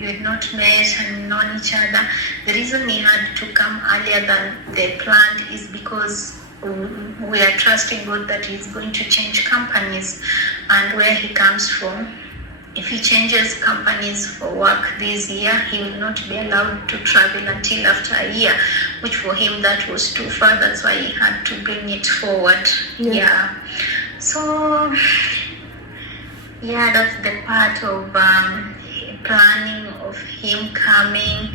you had not met and known each other. The reason he had to come earlier than they planned is because we are trusting God that he's going to change companies, and where he comes from, if he changes companies for work this year, he will not be allowed to travel until after a year, which for him that was too far. That's why he had to bring it forward. So yeah, that's the part of planning of him coming.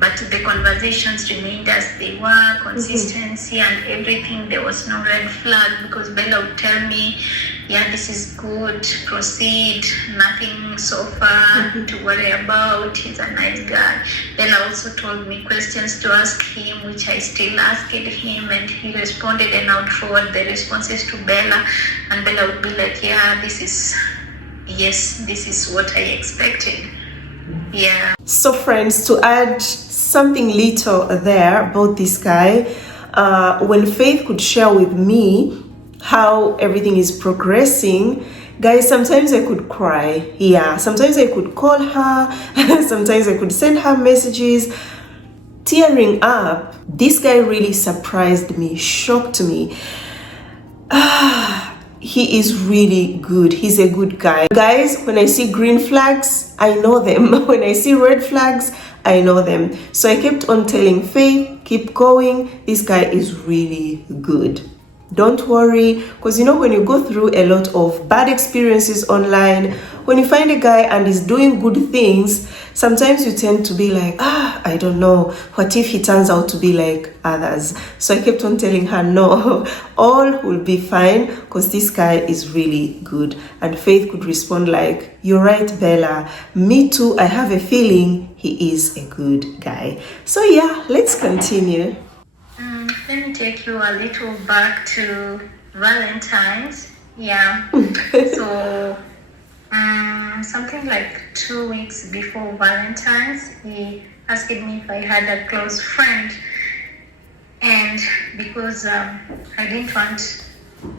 But the conversations remained as they were, consistency and everything. There was no red flag, because Bella would tell me, yeah, this is good, proceed, nothing so far to worry about, he's a nice guy. Bella also told me questions to ask him, which I still asked him, and he responded, and I would forward the responses to Bella, and Bella would be like, yeah, this is what I expected. Yeah. So friends, to add something little there about this guy, when Faith could share with me how everything is progressing, guys, sometimes I could cry. Yeah, sometimes I could call her, sometimes I could send her messages, tearing up. This guy really surprised me, shocked me. He is really good. He's a good guy. Guys, when I see green flags, I know them. When I see red flags, I know them. So I kept on telling Faith, keep going. This guy is really good. Don't worry, because you know, when you go through a lot of bad experiences online, when you find a guy and he's doing good things, sometimes you tend to be like, I don't know, what if he turns out to be like others? So I kept on telling her, no, all will be fine, because this guy is really good. And Faith could respond like, you're right, Bella, me too, I have a feeling he is a good guy. So yeah, let's continue. Let me take you a little back to Valentine's. Yeah. So something like 2 weeks before Valentine's, he asked me if I had a close friend, and because I didn't want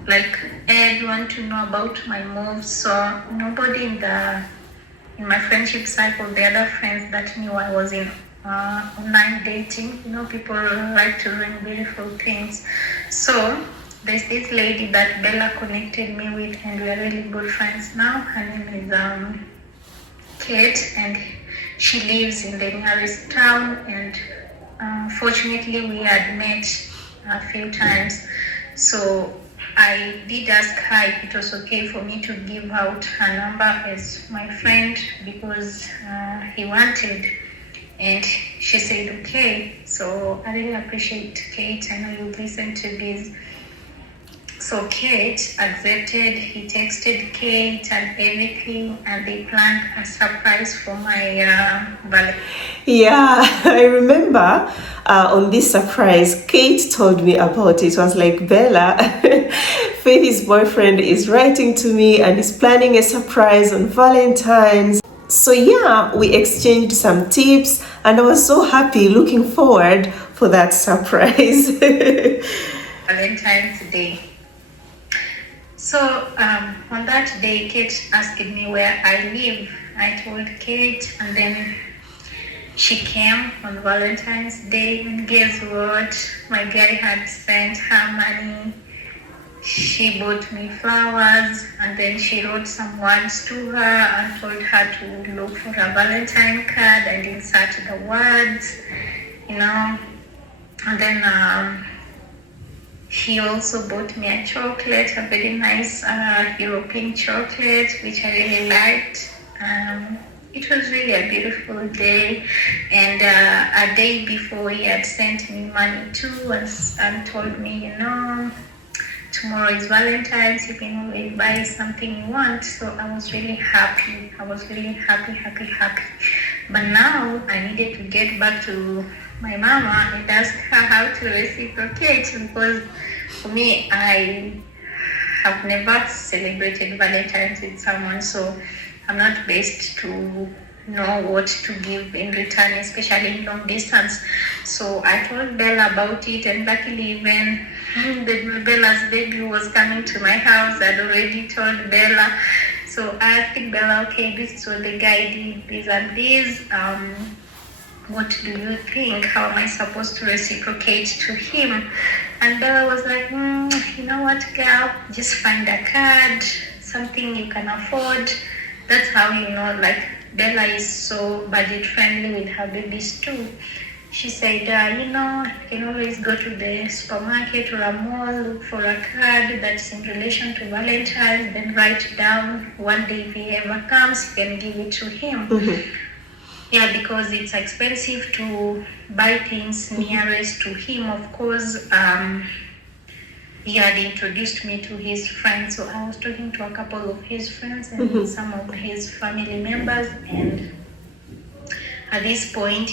like everyone to know about my moves, so nobody in my friendship cycle, the other friends that knew I was in online dating, you know, people like to ruin beautiful things. So there's this lady that Bella connected me with, and we are really good friends now. Her name is Kate, and she lives in the nearest town, and fortunately we had met a few times. So I did ask her if it was okay for me to give out her number as my friend, because he wanted. And she said, okay. So I really appreciate Kate. I know you listen to this. So Kate accepted. He texted Kate and everything, and they planned a surprise for my Valentine. Yeah, I remember on this surprise, Kate told me about it. It was like, Bella, Faith's boyfriend is writing to me and is planning a surprise on Valentine's. So yeah, we exchanged some tips, and I was so happy, looking forward for that surprise. Valentine's Day. So on that day, Kate asked me where I live. I told Kate, and then she came on Valentine's Day, and guess what? My guy had sent her money. She bought me flowers, and then she wrote some words to her and told her to look for a Valentine card and insert the words, you know. And then she also bought me a chocolate, a very nice European chocolate, which I really liked. It was really a beautiful day, and a day before he had sent me money too, and told me, you know, tomorrow is Valentine's, you can always buy something you want. So I was really happy. I was really happy. But now I needed to get back to my mama and ask her how to reciprocate, because for me, I have never celebrated Valentine's with someone, so I'm not based to know what to give in return, especially in long distance. So I told Bella about it, and luckily when Bella's baby was coming to my house, I'd already told Bella. So I asked Bella, okay, this is what the guy did, this and this. What do you think? How am I supposed to reciprocate to him? And Bella was like, you know what, girl, just find a card, something you can afford. That's how, you know, like, Bella is so budget friendly with her babies too. she said, you know, you can always go to the supermarket or a mall, look for a card that's in relation to Valentine, then write it down. One day if he ever comes, you can give it to him. Yeah, because it's expensive to buy things nearest to him. Of course, he had introduced me to his friends, so I was talking to a couple of his friends and some of his family members, and at this point,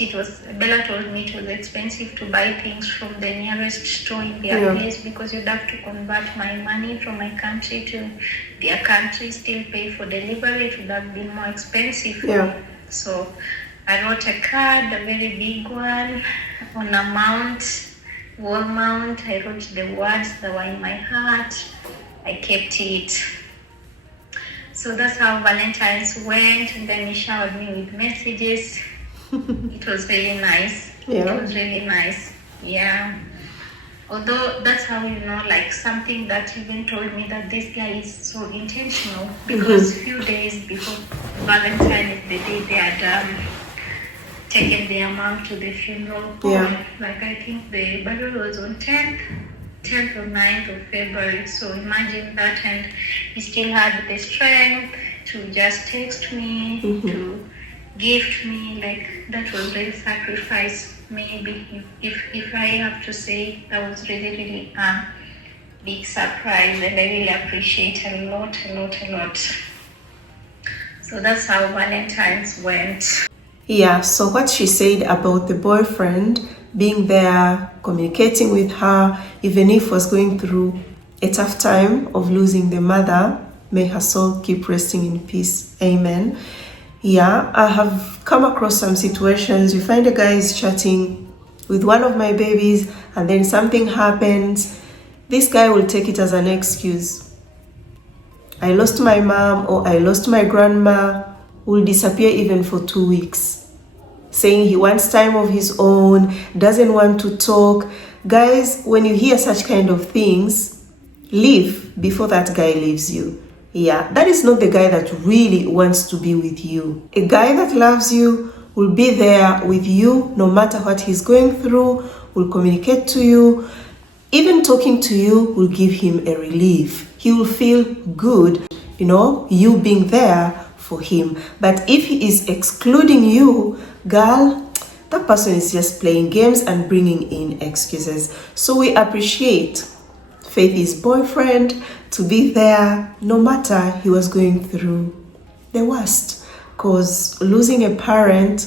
Bella told me it was expensive to buy things from the nearest store in their place, because you'd have to convert my money from my country to their country, still pay for delivery. It would have been more expensive for me. So I wrote a card, a very big one, on a wall mount. I wrote the words that were in my heart. I kept it. So that's how Valentine's went, and then he showered me with messages. It was really nice. It was really nice. Yeah. Although that's how, you know, like something that even told me that this guy is so intentional, because a few days before Valentine is the day they had taken their mom to the funeral. Like I think the burial was on 10th or 9th of February. So imagine that, and he still had the strength to just text me, to gift me. Like, that was really sacrifice. Maybe if I have to say, that was really, really a big surprise, and I really appreciate a lot. So that's how Valentine's went. Yeah, so what she said about the boyfriend being there, communicating with her, even if was going through a tough time of losing the mother, may her soul keep resting in peace. Amen. Yeah, I have come across some situations. You find a guy is chatting with one of my babies, and then something happens. This guy will take it as an excuse. I lost my mom, or I lost my grandma, will disappear even for 2 weeks, saying he wants time of his own, doesn't want to talk. Guys, when you hear such kind of things, leave before that guy leaves you. Yeah, that is not the guy that really wants to be with you. A guy that loves you will be there with you no matter what he's going through, will communicate to you. Even talking to you will give him a relief. He will feel good, you know, you being there for him. But if he is excluding you, girl, that person is just playing games and bringing in excuses. So we appreciate Faith's boyfriend to be there no matter he was going through the worst. Because losing a parent,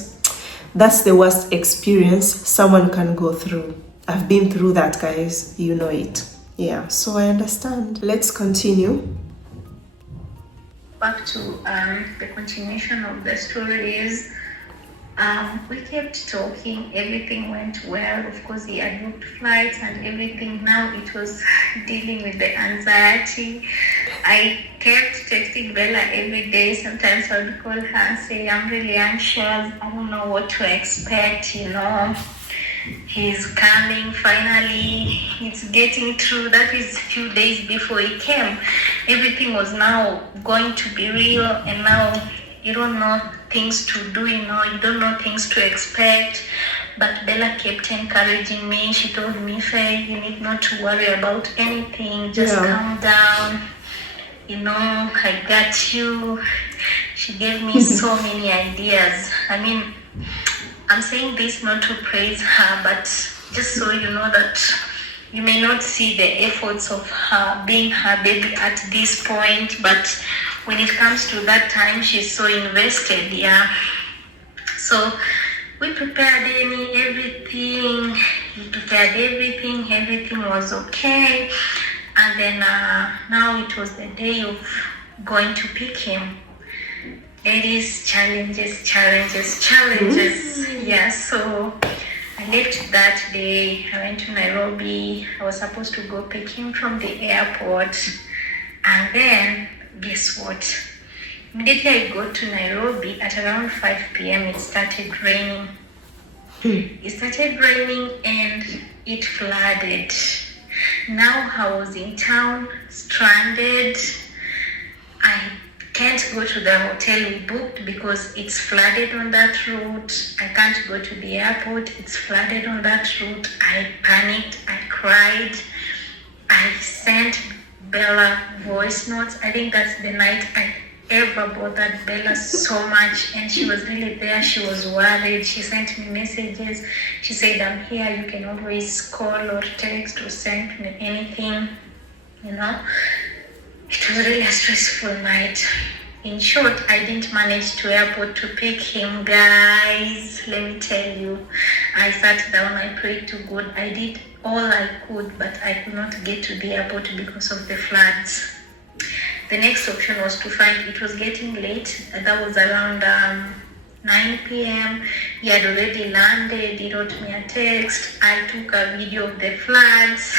that's the worst experience someone can go through. I've been through that, guys. You know it. Yeah, so I understand. Let's continue. Back to the continuation of the story is, we kept talking, everything went well. Of course, he had booked flights and everything. Now it was dealing with the anxiety. I kept texting Bella every day. Sometimes I would call her and say, I'm really anxious. I don't know what to expect, you know. He's coming finally. It's getting through. That is a few days before he came. Everything was now going to be real, and now you don't know things to do, you know, you don't know things to expect. But Bella kept encouraging me. She told me, Faye, you need not to worry about anything. Just calm down. You know, I got you. She gave me so many ideas. I mean, I'm saying this not to praise her, but just so you know that you may not see the efforts of her being her baby at this point, but when it comes to that time, she's so invested, yeah. So we prepared everything. We prepared everything. Everything was okay. And then now it was the day of going to pick him. Ladies, challenges. Yeah, so I left that day. I went to Nairobi. I was supposed to go pick him from the airport. And then, guess what? Immediately I got to Nairobi at around 5 p.m. It started raining. It started raining and it flooded. Now I was in town, stranded. can't go to the hotel we booked because it's flooded on that route. I can't go to the airport, it's flooded on that route. I panicked, I cried. I sent Bella voice notes. I think that's the night I ever bothered Bella so much, and she was really there. She was worried. She sent me messages. She said, I'm here, you can always call or text or send me anything, you know. It was really a stressful night. In short, I didn't manage to airport to pick him, guys. Let me tell you, I sat down, I prayed to God. I did all I could, but I could not get to the airport because of the floods. The next option was to find, it was getting late. That was around 9 p.m. He had already landed. He wrote me a text. I took a video of the floods.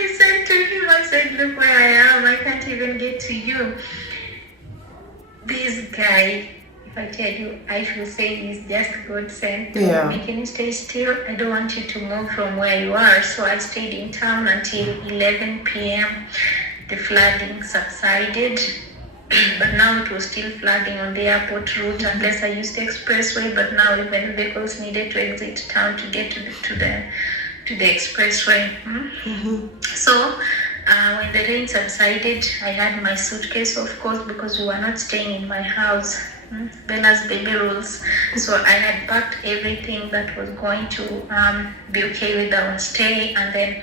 I said to him, I said, look where I am. I can't even get to you. This guy, if I tell you, I should say he's just God sent. Yeah. Can you stay still? I don't want you to move from where you are. So I stayed in town until 11 p.m. The flooding subsided. But now it was still flooding on the airport route unless I used the expressway. But now even vehicles needed to exit town to get to the expressway. So when the rain subsided, I had my suitcase, of course, because we were not staying in my house. Bella's baby rules. So I had packed everything that was going to be okay with our stay, and then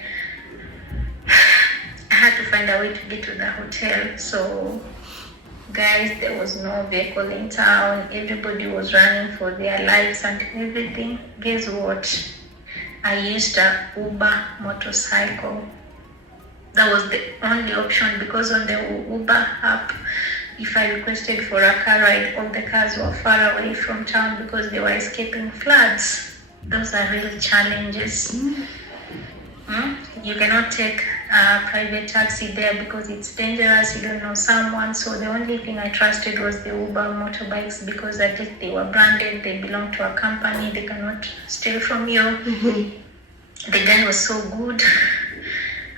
I had to find a way to get to the hotel. So guys, there was no vehicle in town. Everybody was running for their lives and everything. Guess what? I used a Uber motorcycle. That was the only option, because on the Uber app, if I requested for a car ride, all the cars were far away from town because they were escaping floods. Those are real challenges. You cannot take a private taxi there because it's dangerous. You don't know someone. So the only thing I trusted was the Uber motorbikes, because at least they were branded. They belong to a company. They cannot steal from you. The guy was so good.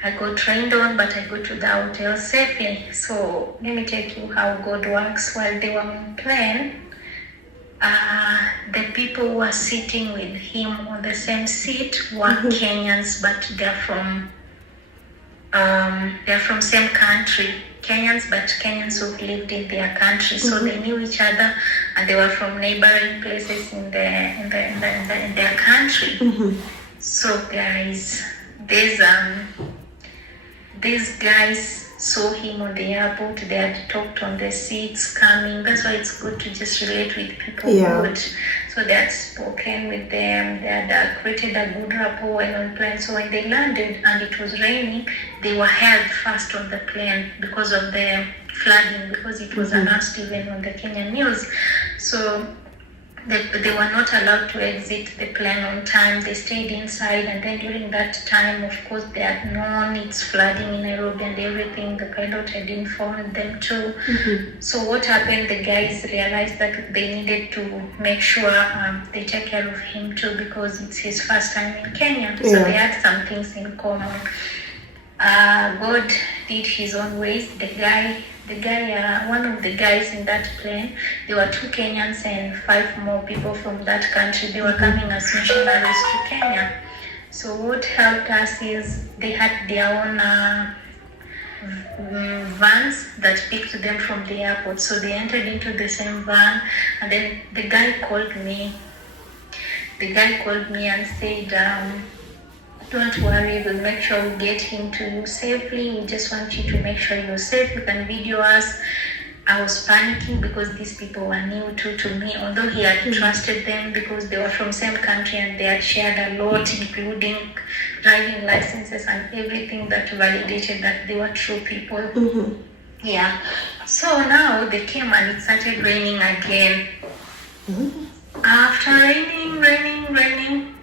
I got trained on, but I got to the hotel safely. So let me tell you how God works. While they were on plane, the people who were sitting with him on the same seat were Kenyans, but they're from same country. Kenyans, but Kenyans who lived in their country, so they knew each other, and they were from neighboring places in their country. So guys, these guys saw him on the airport. They had talked on the seats coming. That's why it's good to just relate with people good. So they had spoken with them. They had created a good rapport while on plane. So when they landed and it was raining, they were held fast on the plane because of the flooding, because it was announced even on the Kenyan news. So they were not allowed to exit the plane on time. They stayed inside, and then during that time, of course, they had known it's flooding in Nairobi and everything. The pilot had informed them too. So what happened, the guys realized that they needed to make sure they take care of him too, because it's his first time in Kenya. So they had some things in common. God did his own ways. One of the guys in that plane, there were 2 Kenyans and 5 more people from that country. They were coming as missionaries to Kenya. So what helped us is they had their own vans that picked them from the airport. So they entered into the same van, and then the guy called me and said, don't worry, we'll make sure we get him to you safely. We just want you to make sure you're safe. You can video us. I was panicking because these people were new to me, although he had trusted them because they were from same country and they had shared a lot, including driving licenses and everything that validated that they were true people. Yeah. So now they came and it started raining again. After raining,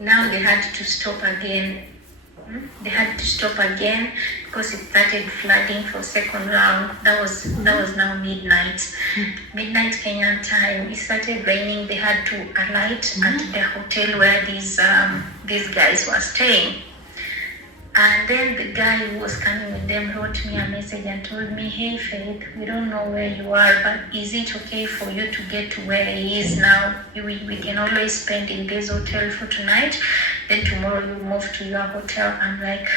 now they had to stop again. They had to stop again because it started flooding for second round. That was now midnight Kenyan time. It started raining. They had to alight at the hotel where these guys were staying. And then the guy who was coming with them wrote me a message and told me, hey Faith, we don't know where you are, but is it okay for you to get to where he is now? We can always spend in this hotel for tonight, then tomorrow you move to your hotel. I'm like,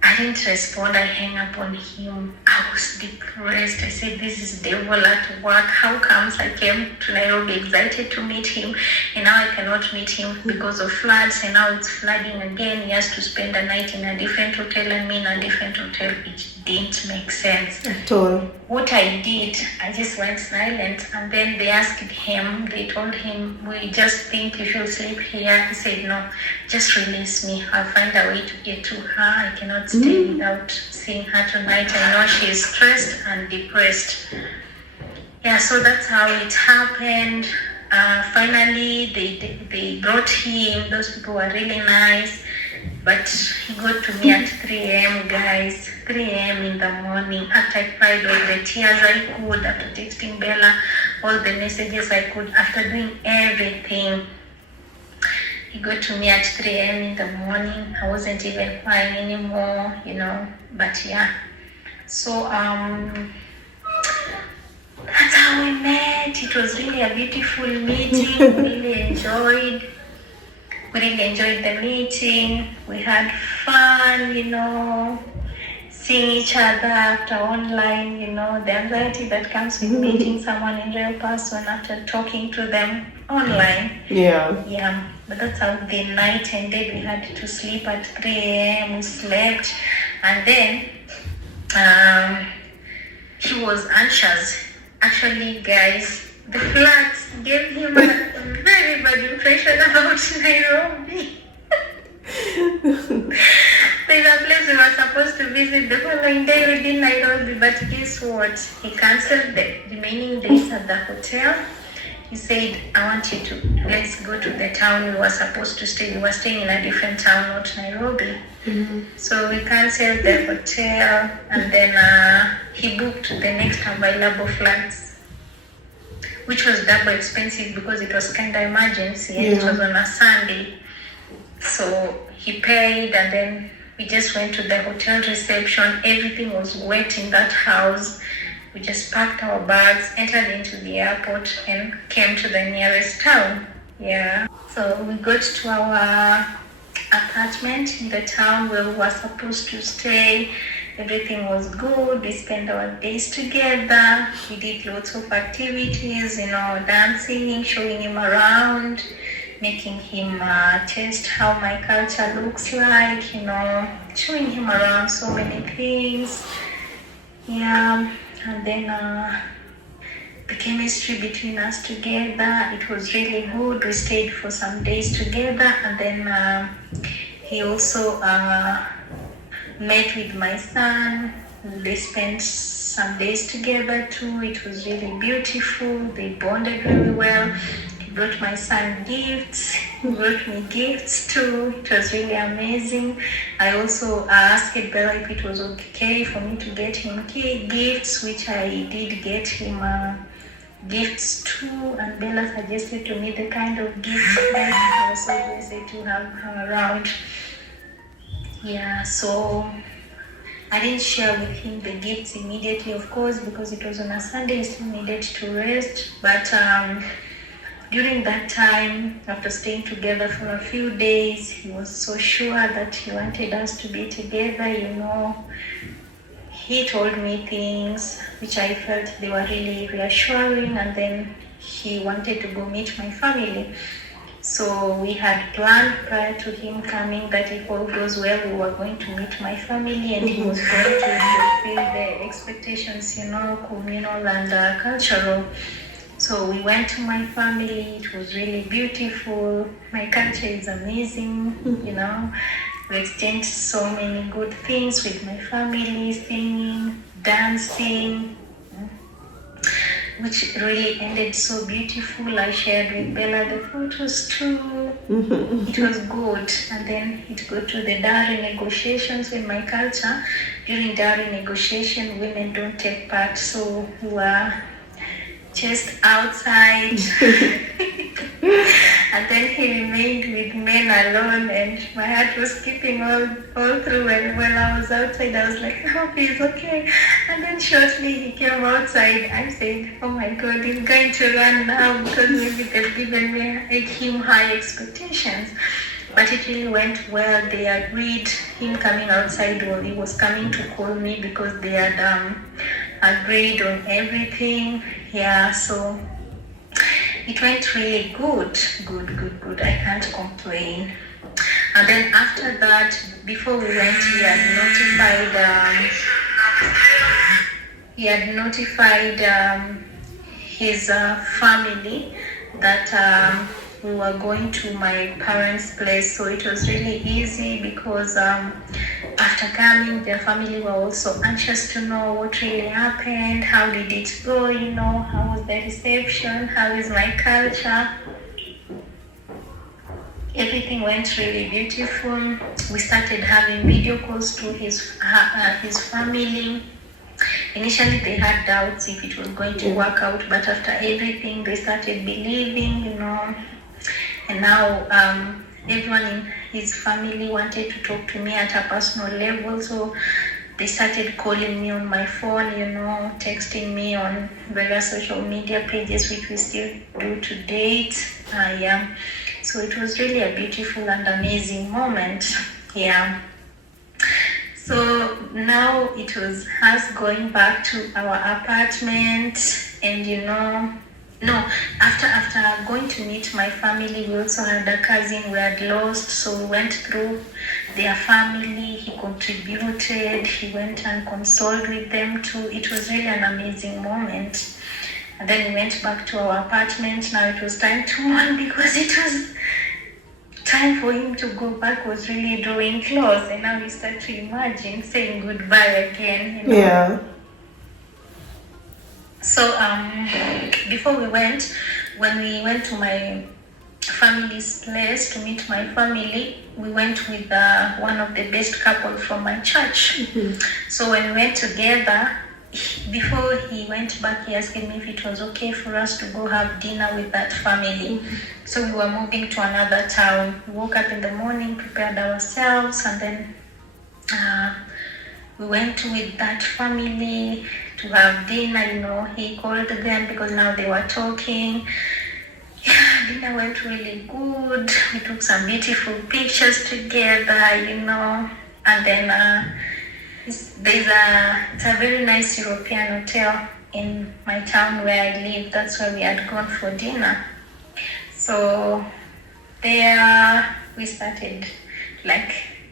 I didn't respond. I hang up on him. I was depressed. I said, this is devil at work. How comes I came to Nairobi excited to meet him, and now I cannot meet him because of floods, and now it's flooding again. He has to spend a night in a different hotel and me in a different hotel. It didn't make sense at all. What I did, I just went silent, and then they asked him, they told him, we just think you should sleep here. He said, no, just release me. I'll find a way to get to her. I cannot stay without seeing her tonight. I know she is stressed and depressed. Yeah, so that's how it happened. Finally, they brought him. Those people were really nice. But he got to me at 3 a.m., guys. 3 a.m. in the morning. After I cried all the tears I could, after texting Bella all the messages I could, after doing everything. He got to me at 3 a.m. in the morning. I wasn't even crying anymore, But yeah. So that's how we met. It was really a beautiful meeting. We really enjoyed the meeting. We had fun, seeing each other after online, the anxiety that comes with meeting someone in real person after talking to them online. Yeah, but that's how the night ended. We had to sleep at 3 a.m. We slept, and then he was anxious. Actually, guys, the floods gave him a very bad impression about Nairobi. There's a place we were supposed to visit the following day within Nairobi, but guess what? He cancelled the remaining days at the hotel. He said, let's go to the town we were supposed to stay. We were staying in a different town, not Nairobi. So we cancelled the hotel, and then he booked the next available flights, which was double expensive because it was kind of emergency, and it was on a Sunday. So he paid, and then we just went to the hotel reception. Everything was wet in that house. We just packed our bags, entered into the airport, and came to the nearest town. Yeah. So we got to our apartment in the town where we were supposed to stay. Everything was good. We spent our days together. We did lots of activities, dancing, showing him around, making him taste how my culture looks like, showing him around so many things. Yeah, and then the chemistry between us together, it was really good. We stayed for some days together, and then he also met with my son. They spent some days together too. It was really beautiful. They bonded really well. He brought my son gifts. He brought me gifts too. It was really amazing. I also asked Bella if it was okay for me to get him gifts, which I did get him gifts too. And Bella suggested to me the kind of gifts that I was so blessed to have her around. Yeah, so I didn't share with him the gifts immediately, of course, because it was on a Sunday. He still needed to rest. But during that time, after staying together for a few days, he was so sure that he wanted us to be together, He told me things which I felt they were really reassuring, and then he wanted to go meet my family. So we had planned prior to him coming that if all goes well, we were going to meet my family, and he was going to fulfill the expectations, communal and cultural. So we went to my family. It was really beautiful. My culture is amazing, We exchanged so many good things with my family, singing, dancing, which really ended so beautiful. I shared with Bella the photos too. It was good. And then it got to the dowry negotiations in my culture. During dowry negotiation, women don't take part, so we were just outside. And then he remained with men alone, and my heart was skipping all through. And when I was outside, I was like, I hope he's okay. And then shortly he came outside. I said, oh my God, he's going to run now, because maybe they've given him high expectations. But it really went well. They agreed. Him coming outside, well, he was coming to call me because they had agreed on everything. Yeah, so it went really good. I can't complain. And then after that, before we went, he had notified his family that we were going to my parents' place. So it was really easy because after coming, their family were also anxious to know what really happened, how did it go, how was the reception, how is my culture. Everything went really beautiful. We started having video calls to his family. Initially, they had doubts if it was going to work out, but after everything, they started believing, And now everyone in his family wanted to talk to me at a personal level, so they started calling me on my phone, texting me on various social media pages, which we still do to date. Yeah. So it was really a beautiful and amazing moment. Yeah. So now it was us going back to our apartment, and after going to meet my family, we also had a cousin we had lost, so we went through their family. He contributed, he went and consoled with them too. It was really an amazing moment. And then we went back to our apartment. Now it was time to mourn because it was time for him to go back, was really drawing close, and now you start to imagine saying goodbye again. Yeah. So before when we went to my family's place to meet my family, we went with one of the best couples from my church. Mm-hmm. So when we went together, before he went back, he asked me if it was okay for us to go have dinner with that family. Mm-hmm. So we were moving to another town. We woke up in the morning, prepared ourselves, and then we went with that family to have dinner. He called them because now they were talking. Yeah, dinner went really good. We took some beautiful pictures together, and then it's a very nice European hotel in my town where I live. That's where we had gone for dinner. So there we started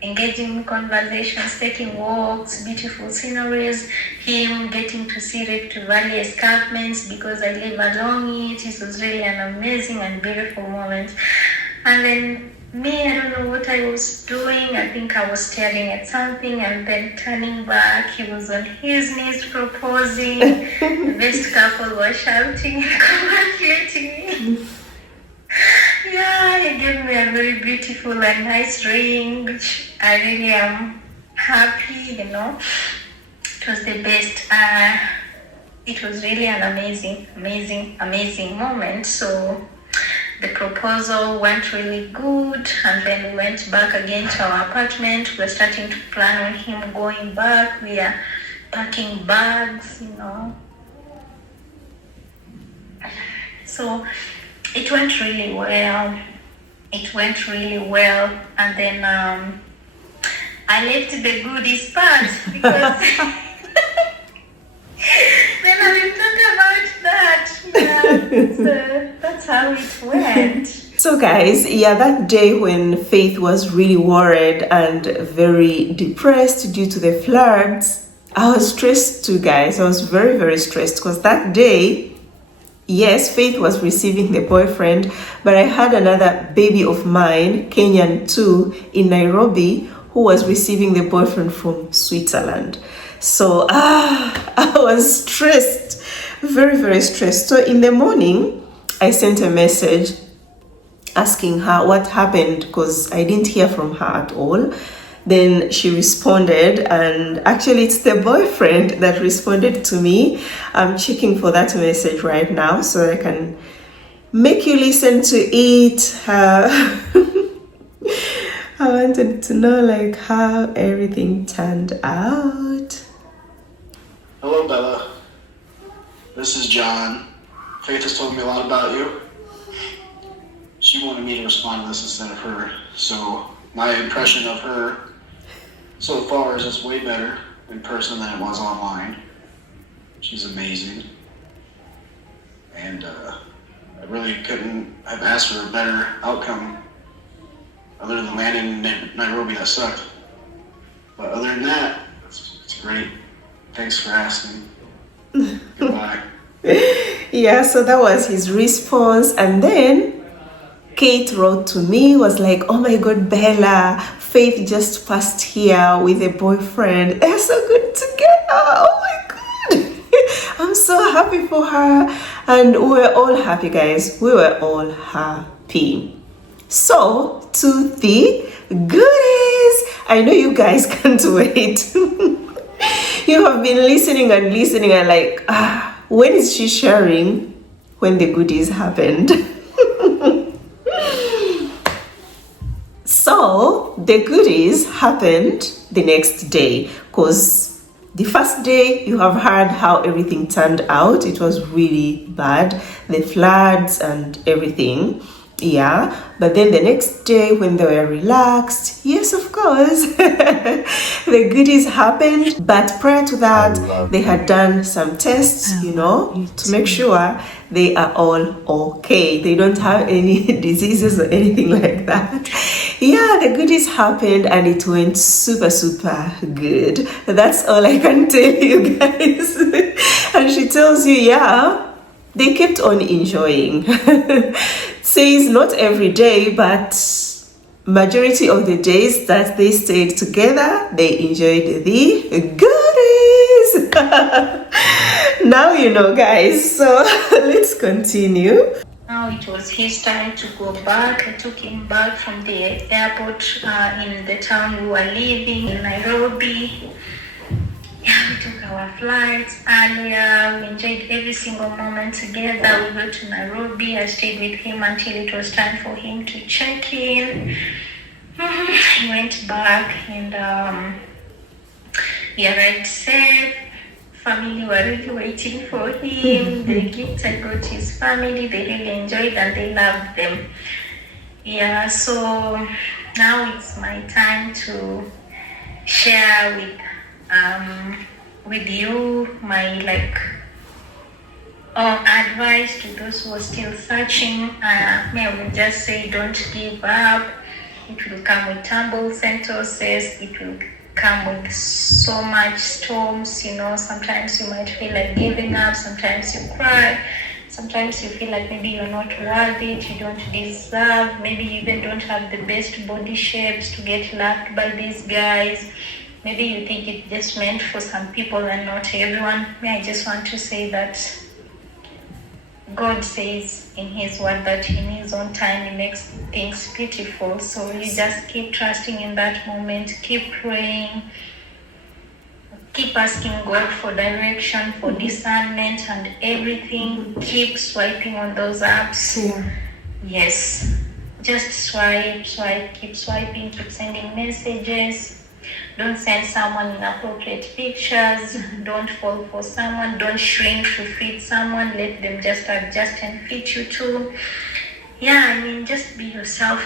engaging in conversations, taking walks, beautiful sceneries, him getting to see Rift Valley escarpments because I live along it. It was really an amazing and beautiful moment. And then me, I don't know what I was doing. I think I was staring at something and then turning back. He was on his knees proposing. The best couple was shouting and congratulating me. Yeah, he gave me a very beautiful and nice ring, which I really am happy, It was the best. It was really an amazing moment. So the proposal went really good, and then we went back again to our apartment. We're starting to plan on him going back. We are packing bags, So it went really well. And then I left the goodies part because then I will talk about that. Yeah, so that's how it went. So guys, that day when Faith was really worried and very depressed due to the floods, I was stressed too, guys. I was very, very stressed because that day, yes, Faith was receiving the boyfriend, but I had another baby of mine, Kenyan too, in Nairobi, who was receiving the boyfriend from Switzerland. So I was stressed, very, very stressed. So in the morning, I sent a message asking her what happened because I didn't hear from her at all. Then she responded, and actually it's the boyfriend that responded to me. I'm checking for that message right now so I can make you listen to it. I wanted to know like how everything turned out. Hello, Bella. This is John. Faith has told me a lot about you. She wanted me to respond to this instead of her. So my impression of her so far is just way better in person than it was online. She's amazing. And I really couldn't have asked for a better outcome other than landing in Nairobi. That sucked. But other than that, it's great. Thanks for asking. Goodbye. Yeah, so that was his response. And then Kate wrote to me, was like, oh my God, Bella, Faith just passed here with a boyfriend. They're so good together. Oh my God. I'm so happy for her. And we were all happy, guys. We were all happy. So, to the goodies. I know you guys can't wait. You have been listening and like, when is she sharing when the goodies happened? So the goodies happened the next day, because the first day you have heard how everything turned out. It was really bad, the floods and everything. Yeah, but then the next day when they were relaxed, yes, of course, the goodies happened. But prior to that, they had done some tests, you know, to make sure they are all okay. They don't have any diseases or anything like that. Yeah, the goodies happened and it went super, super good. That's all I can tell you guys. And she tells you, yeah, they kept on enjoying. Says not every day, but majority of the days that they stayed together, they enjoyed the goodies. Now you know, guys. So let's continue. Now it was his time to go back. I took him back from the airport in the town we were living in Nairobi. Yeah, we took our flights earlier. We enjoyed every single moment together. We went to Nairobi. I stayed with him until it was time for him to check in. He went back and he arrived safe. Family were really waiting for him. The gifts I got to his family, they really enjoyed and they loved them. Yeah, so now it's my time to share with you my advice to those who are still searching. I will just say, don't give up. It will come with tumbles and tosses. It will come with so much storms. You know, sometimes you might feel like giving up. Sometimes you cry. Sometimes you feel like maybe you're not worth it, you don't deserve. Maybe you even don't have the best body shapes to get loved by these guys. Maybe you think it's just meant for some people and not everyone. I just want to say that God says in His word that in His own time He makes things beautiful. So you just keep trusting in that moment, keep praying, keep asking God for direction, for discernment and everything. Keep swiping on those apps. Yeah. Yes. Just swipe, keep swiping, keep sending messages. Don't send someone inappropriate pictures. Don't fall for someone. Don't shrink to fit someone. Let them just adjust and fit you too. Yeah, I mean, just be yourself.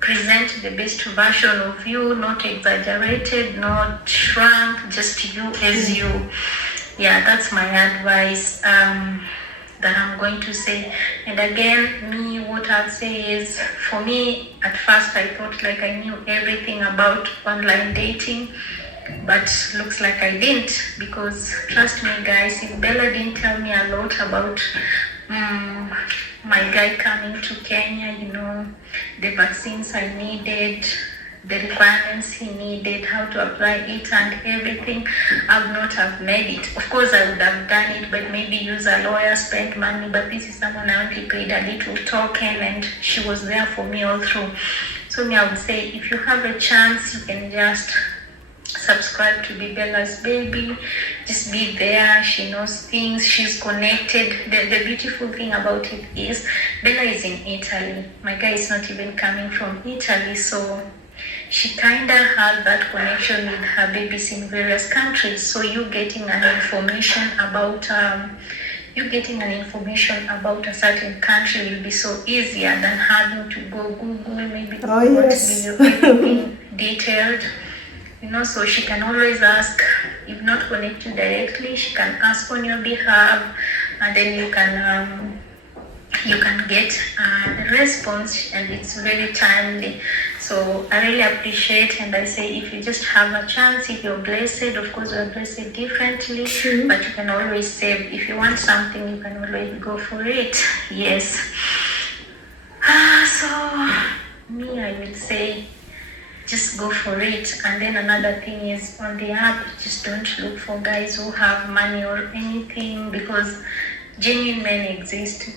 Present the best version of you, not exaggerated, not shrunk, just you as you. Yeah, that's my advice that I'm going to say. And again, me, what I'll say is, for me, at first I thought like I knew everything about online dating, but looks like I didn't, because trust me guys, if Bella didn't tell me a lot about my guy coming to Kenya, you know, the vaccines I needed, the requirements he needed, how to apply it and everything, I would not have made it. Of course, I would have done it, but maybe use a lawyer, spend money, but this is someone I only paid a little token and she was there for me all through. So me, I would say, if you have a chance, you can just subscribe to be Bella's baby. Just be there. She knows things. She's connected. The beautiful thing about it is Bella is in Italy. My guy is not even coming from Italy, so she kind of had that connection with her babies in various countries. So you getting an information about a certain country will be so easier than having to go Google, maybe everything detailed. So she can always ask. If not connected directly, she can ask on your behalf, and then you can get a response, and it's very timely. So I really appreciate, and I say, if you just have a chance, if you're blessed, of course we're blessed differently, but you can always save. If you want something, you can always go for it. Yes. So me, I will say, just go for it. And then another thing is, on the app, just don't look for guys who have money or anything, because genuine men exist.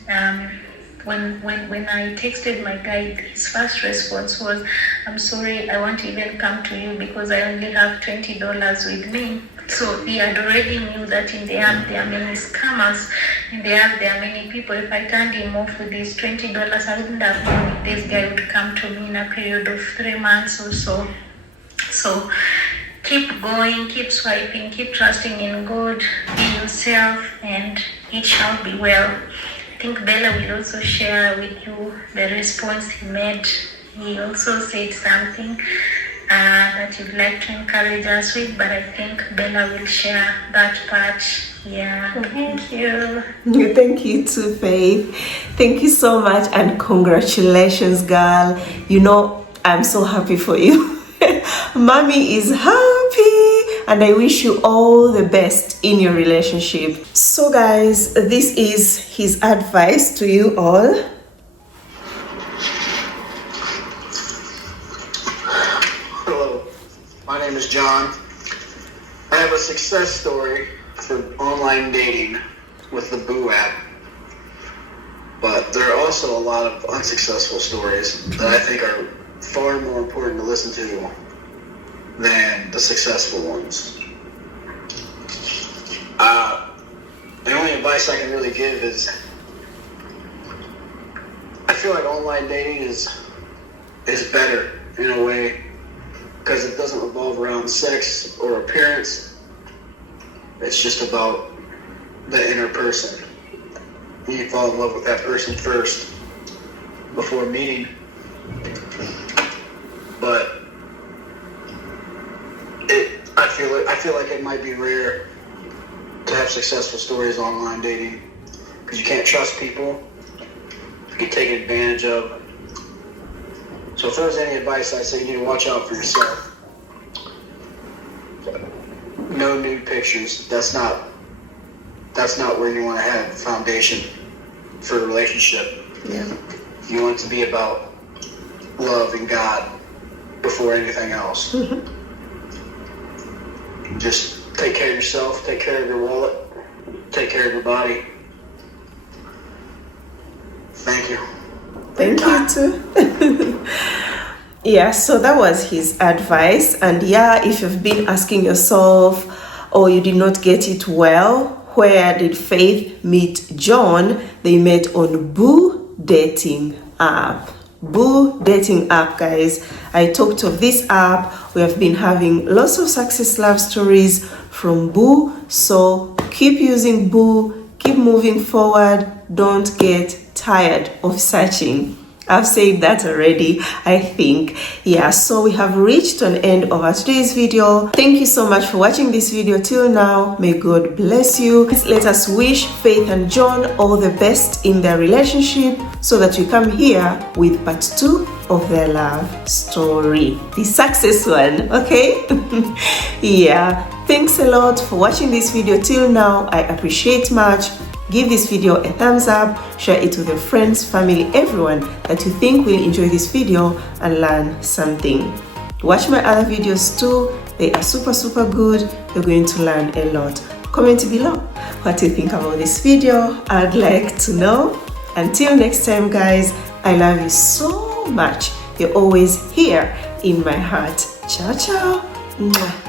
When I texted my guy, his first response was, I'm sorry, I won't even come to you because I only have $20 with me. So he had already knew that in the app there are many scammers. In the app there are many people. If I turned him off with these $20, I wouldn't have known this guy would come to me in a period of 3 months or so. So keep going, keep swiping, keep trusting in God, be yourself, and it shall be well. I think Bella will also share with you the response he made. He also said something that you'd like to encourage us with, but I think Bella will share that part. Yeah, thank you. Thank you too, Faith. Thank you so much, and congratulations, girl. I'm so happy for you. Mommy is happy, and I wish you all the best in your relationship. So guys, this is his advice to you all. Hello, my name is John. I have a success story for online dating with the Boo app, but there are also a lot of unsuccessful stories that I think are far more important to listen to than the successful ones. The only advice I can really give is, I feel like online dating is better in a way, because it doesn't revolve around sex or appearance. It's just about the inner person. You fall in love with that person first before meeting. But I feel like it might be rare to have successful stories online dating, because you can't trust people. You get taken advantage of. So if there's any advice, I say you need to watch out for yourself. No nude pictures. That's not where you want to have a foundation for a relationship. Yeah. You want it to be about love and God before anything else. Just take care of yourself, take care of your wallet, take care of your body. Thank you. Thank you too. Yeah, so that was his advice. And yeah, if you've been asking yourself, or you did not get it well, where did Faith meet John? They met on Boo dating app. Boo dating app, guys. I talked of this app. We have been having lots of success love stories from Boo. So keep using Boo, keep moving forward. Don't get tired of searching. I've said that already, I think. Yeah, so we have reached an end of our today's video. Thank you so much for watching this video till now. May God bless you. Please let us wish Faith and John all the best in their relationship, so that we come here with part 2 of their love story, the success one. Okay. Yeah, thanks a lot for watching this video till now. I appreciate much. Give this video a thumbs up, share it with your friends, family, everyone that you think will enjoy this video and learn something. Watch my other videos too. They are super good. You're going to learn a lot. Comment below what you think about this video. I'd like to know. Until next time, guys, I love you so much. You're always here in my heart. Ciao, ciao. Mwah.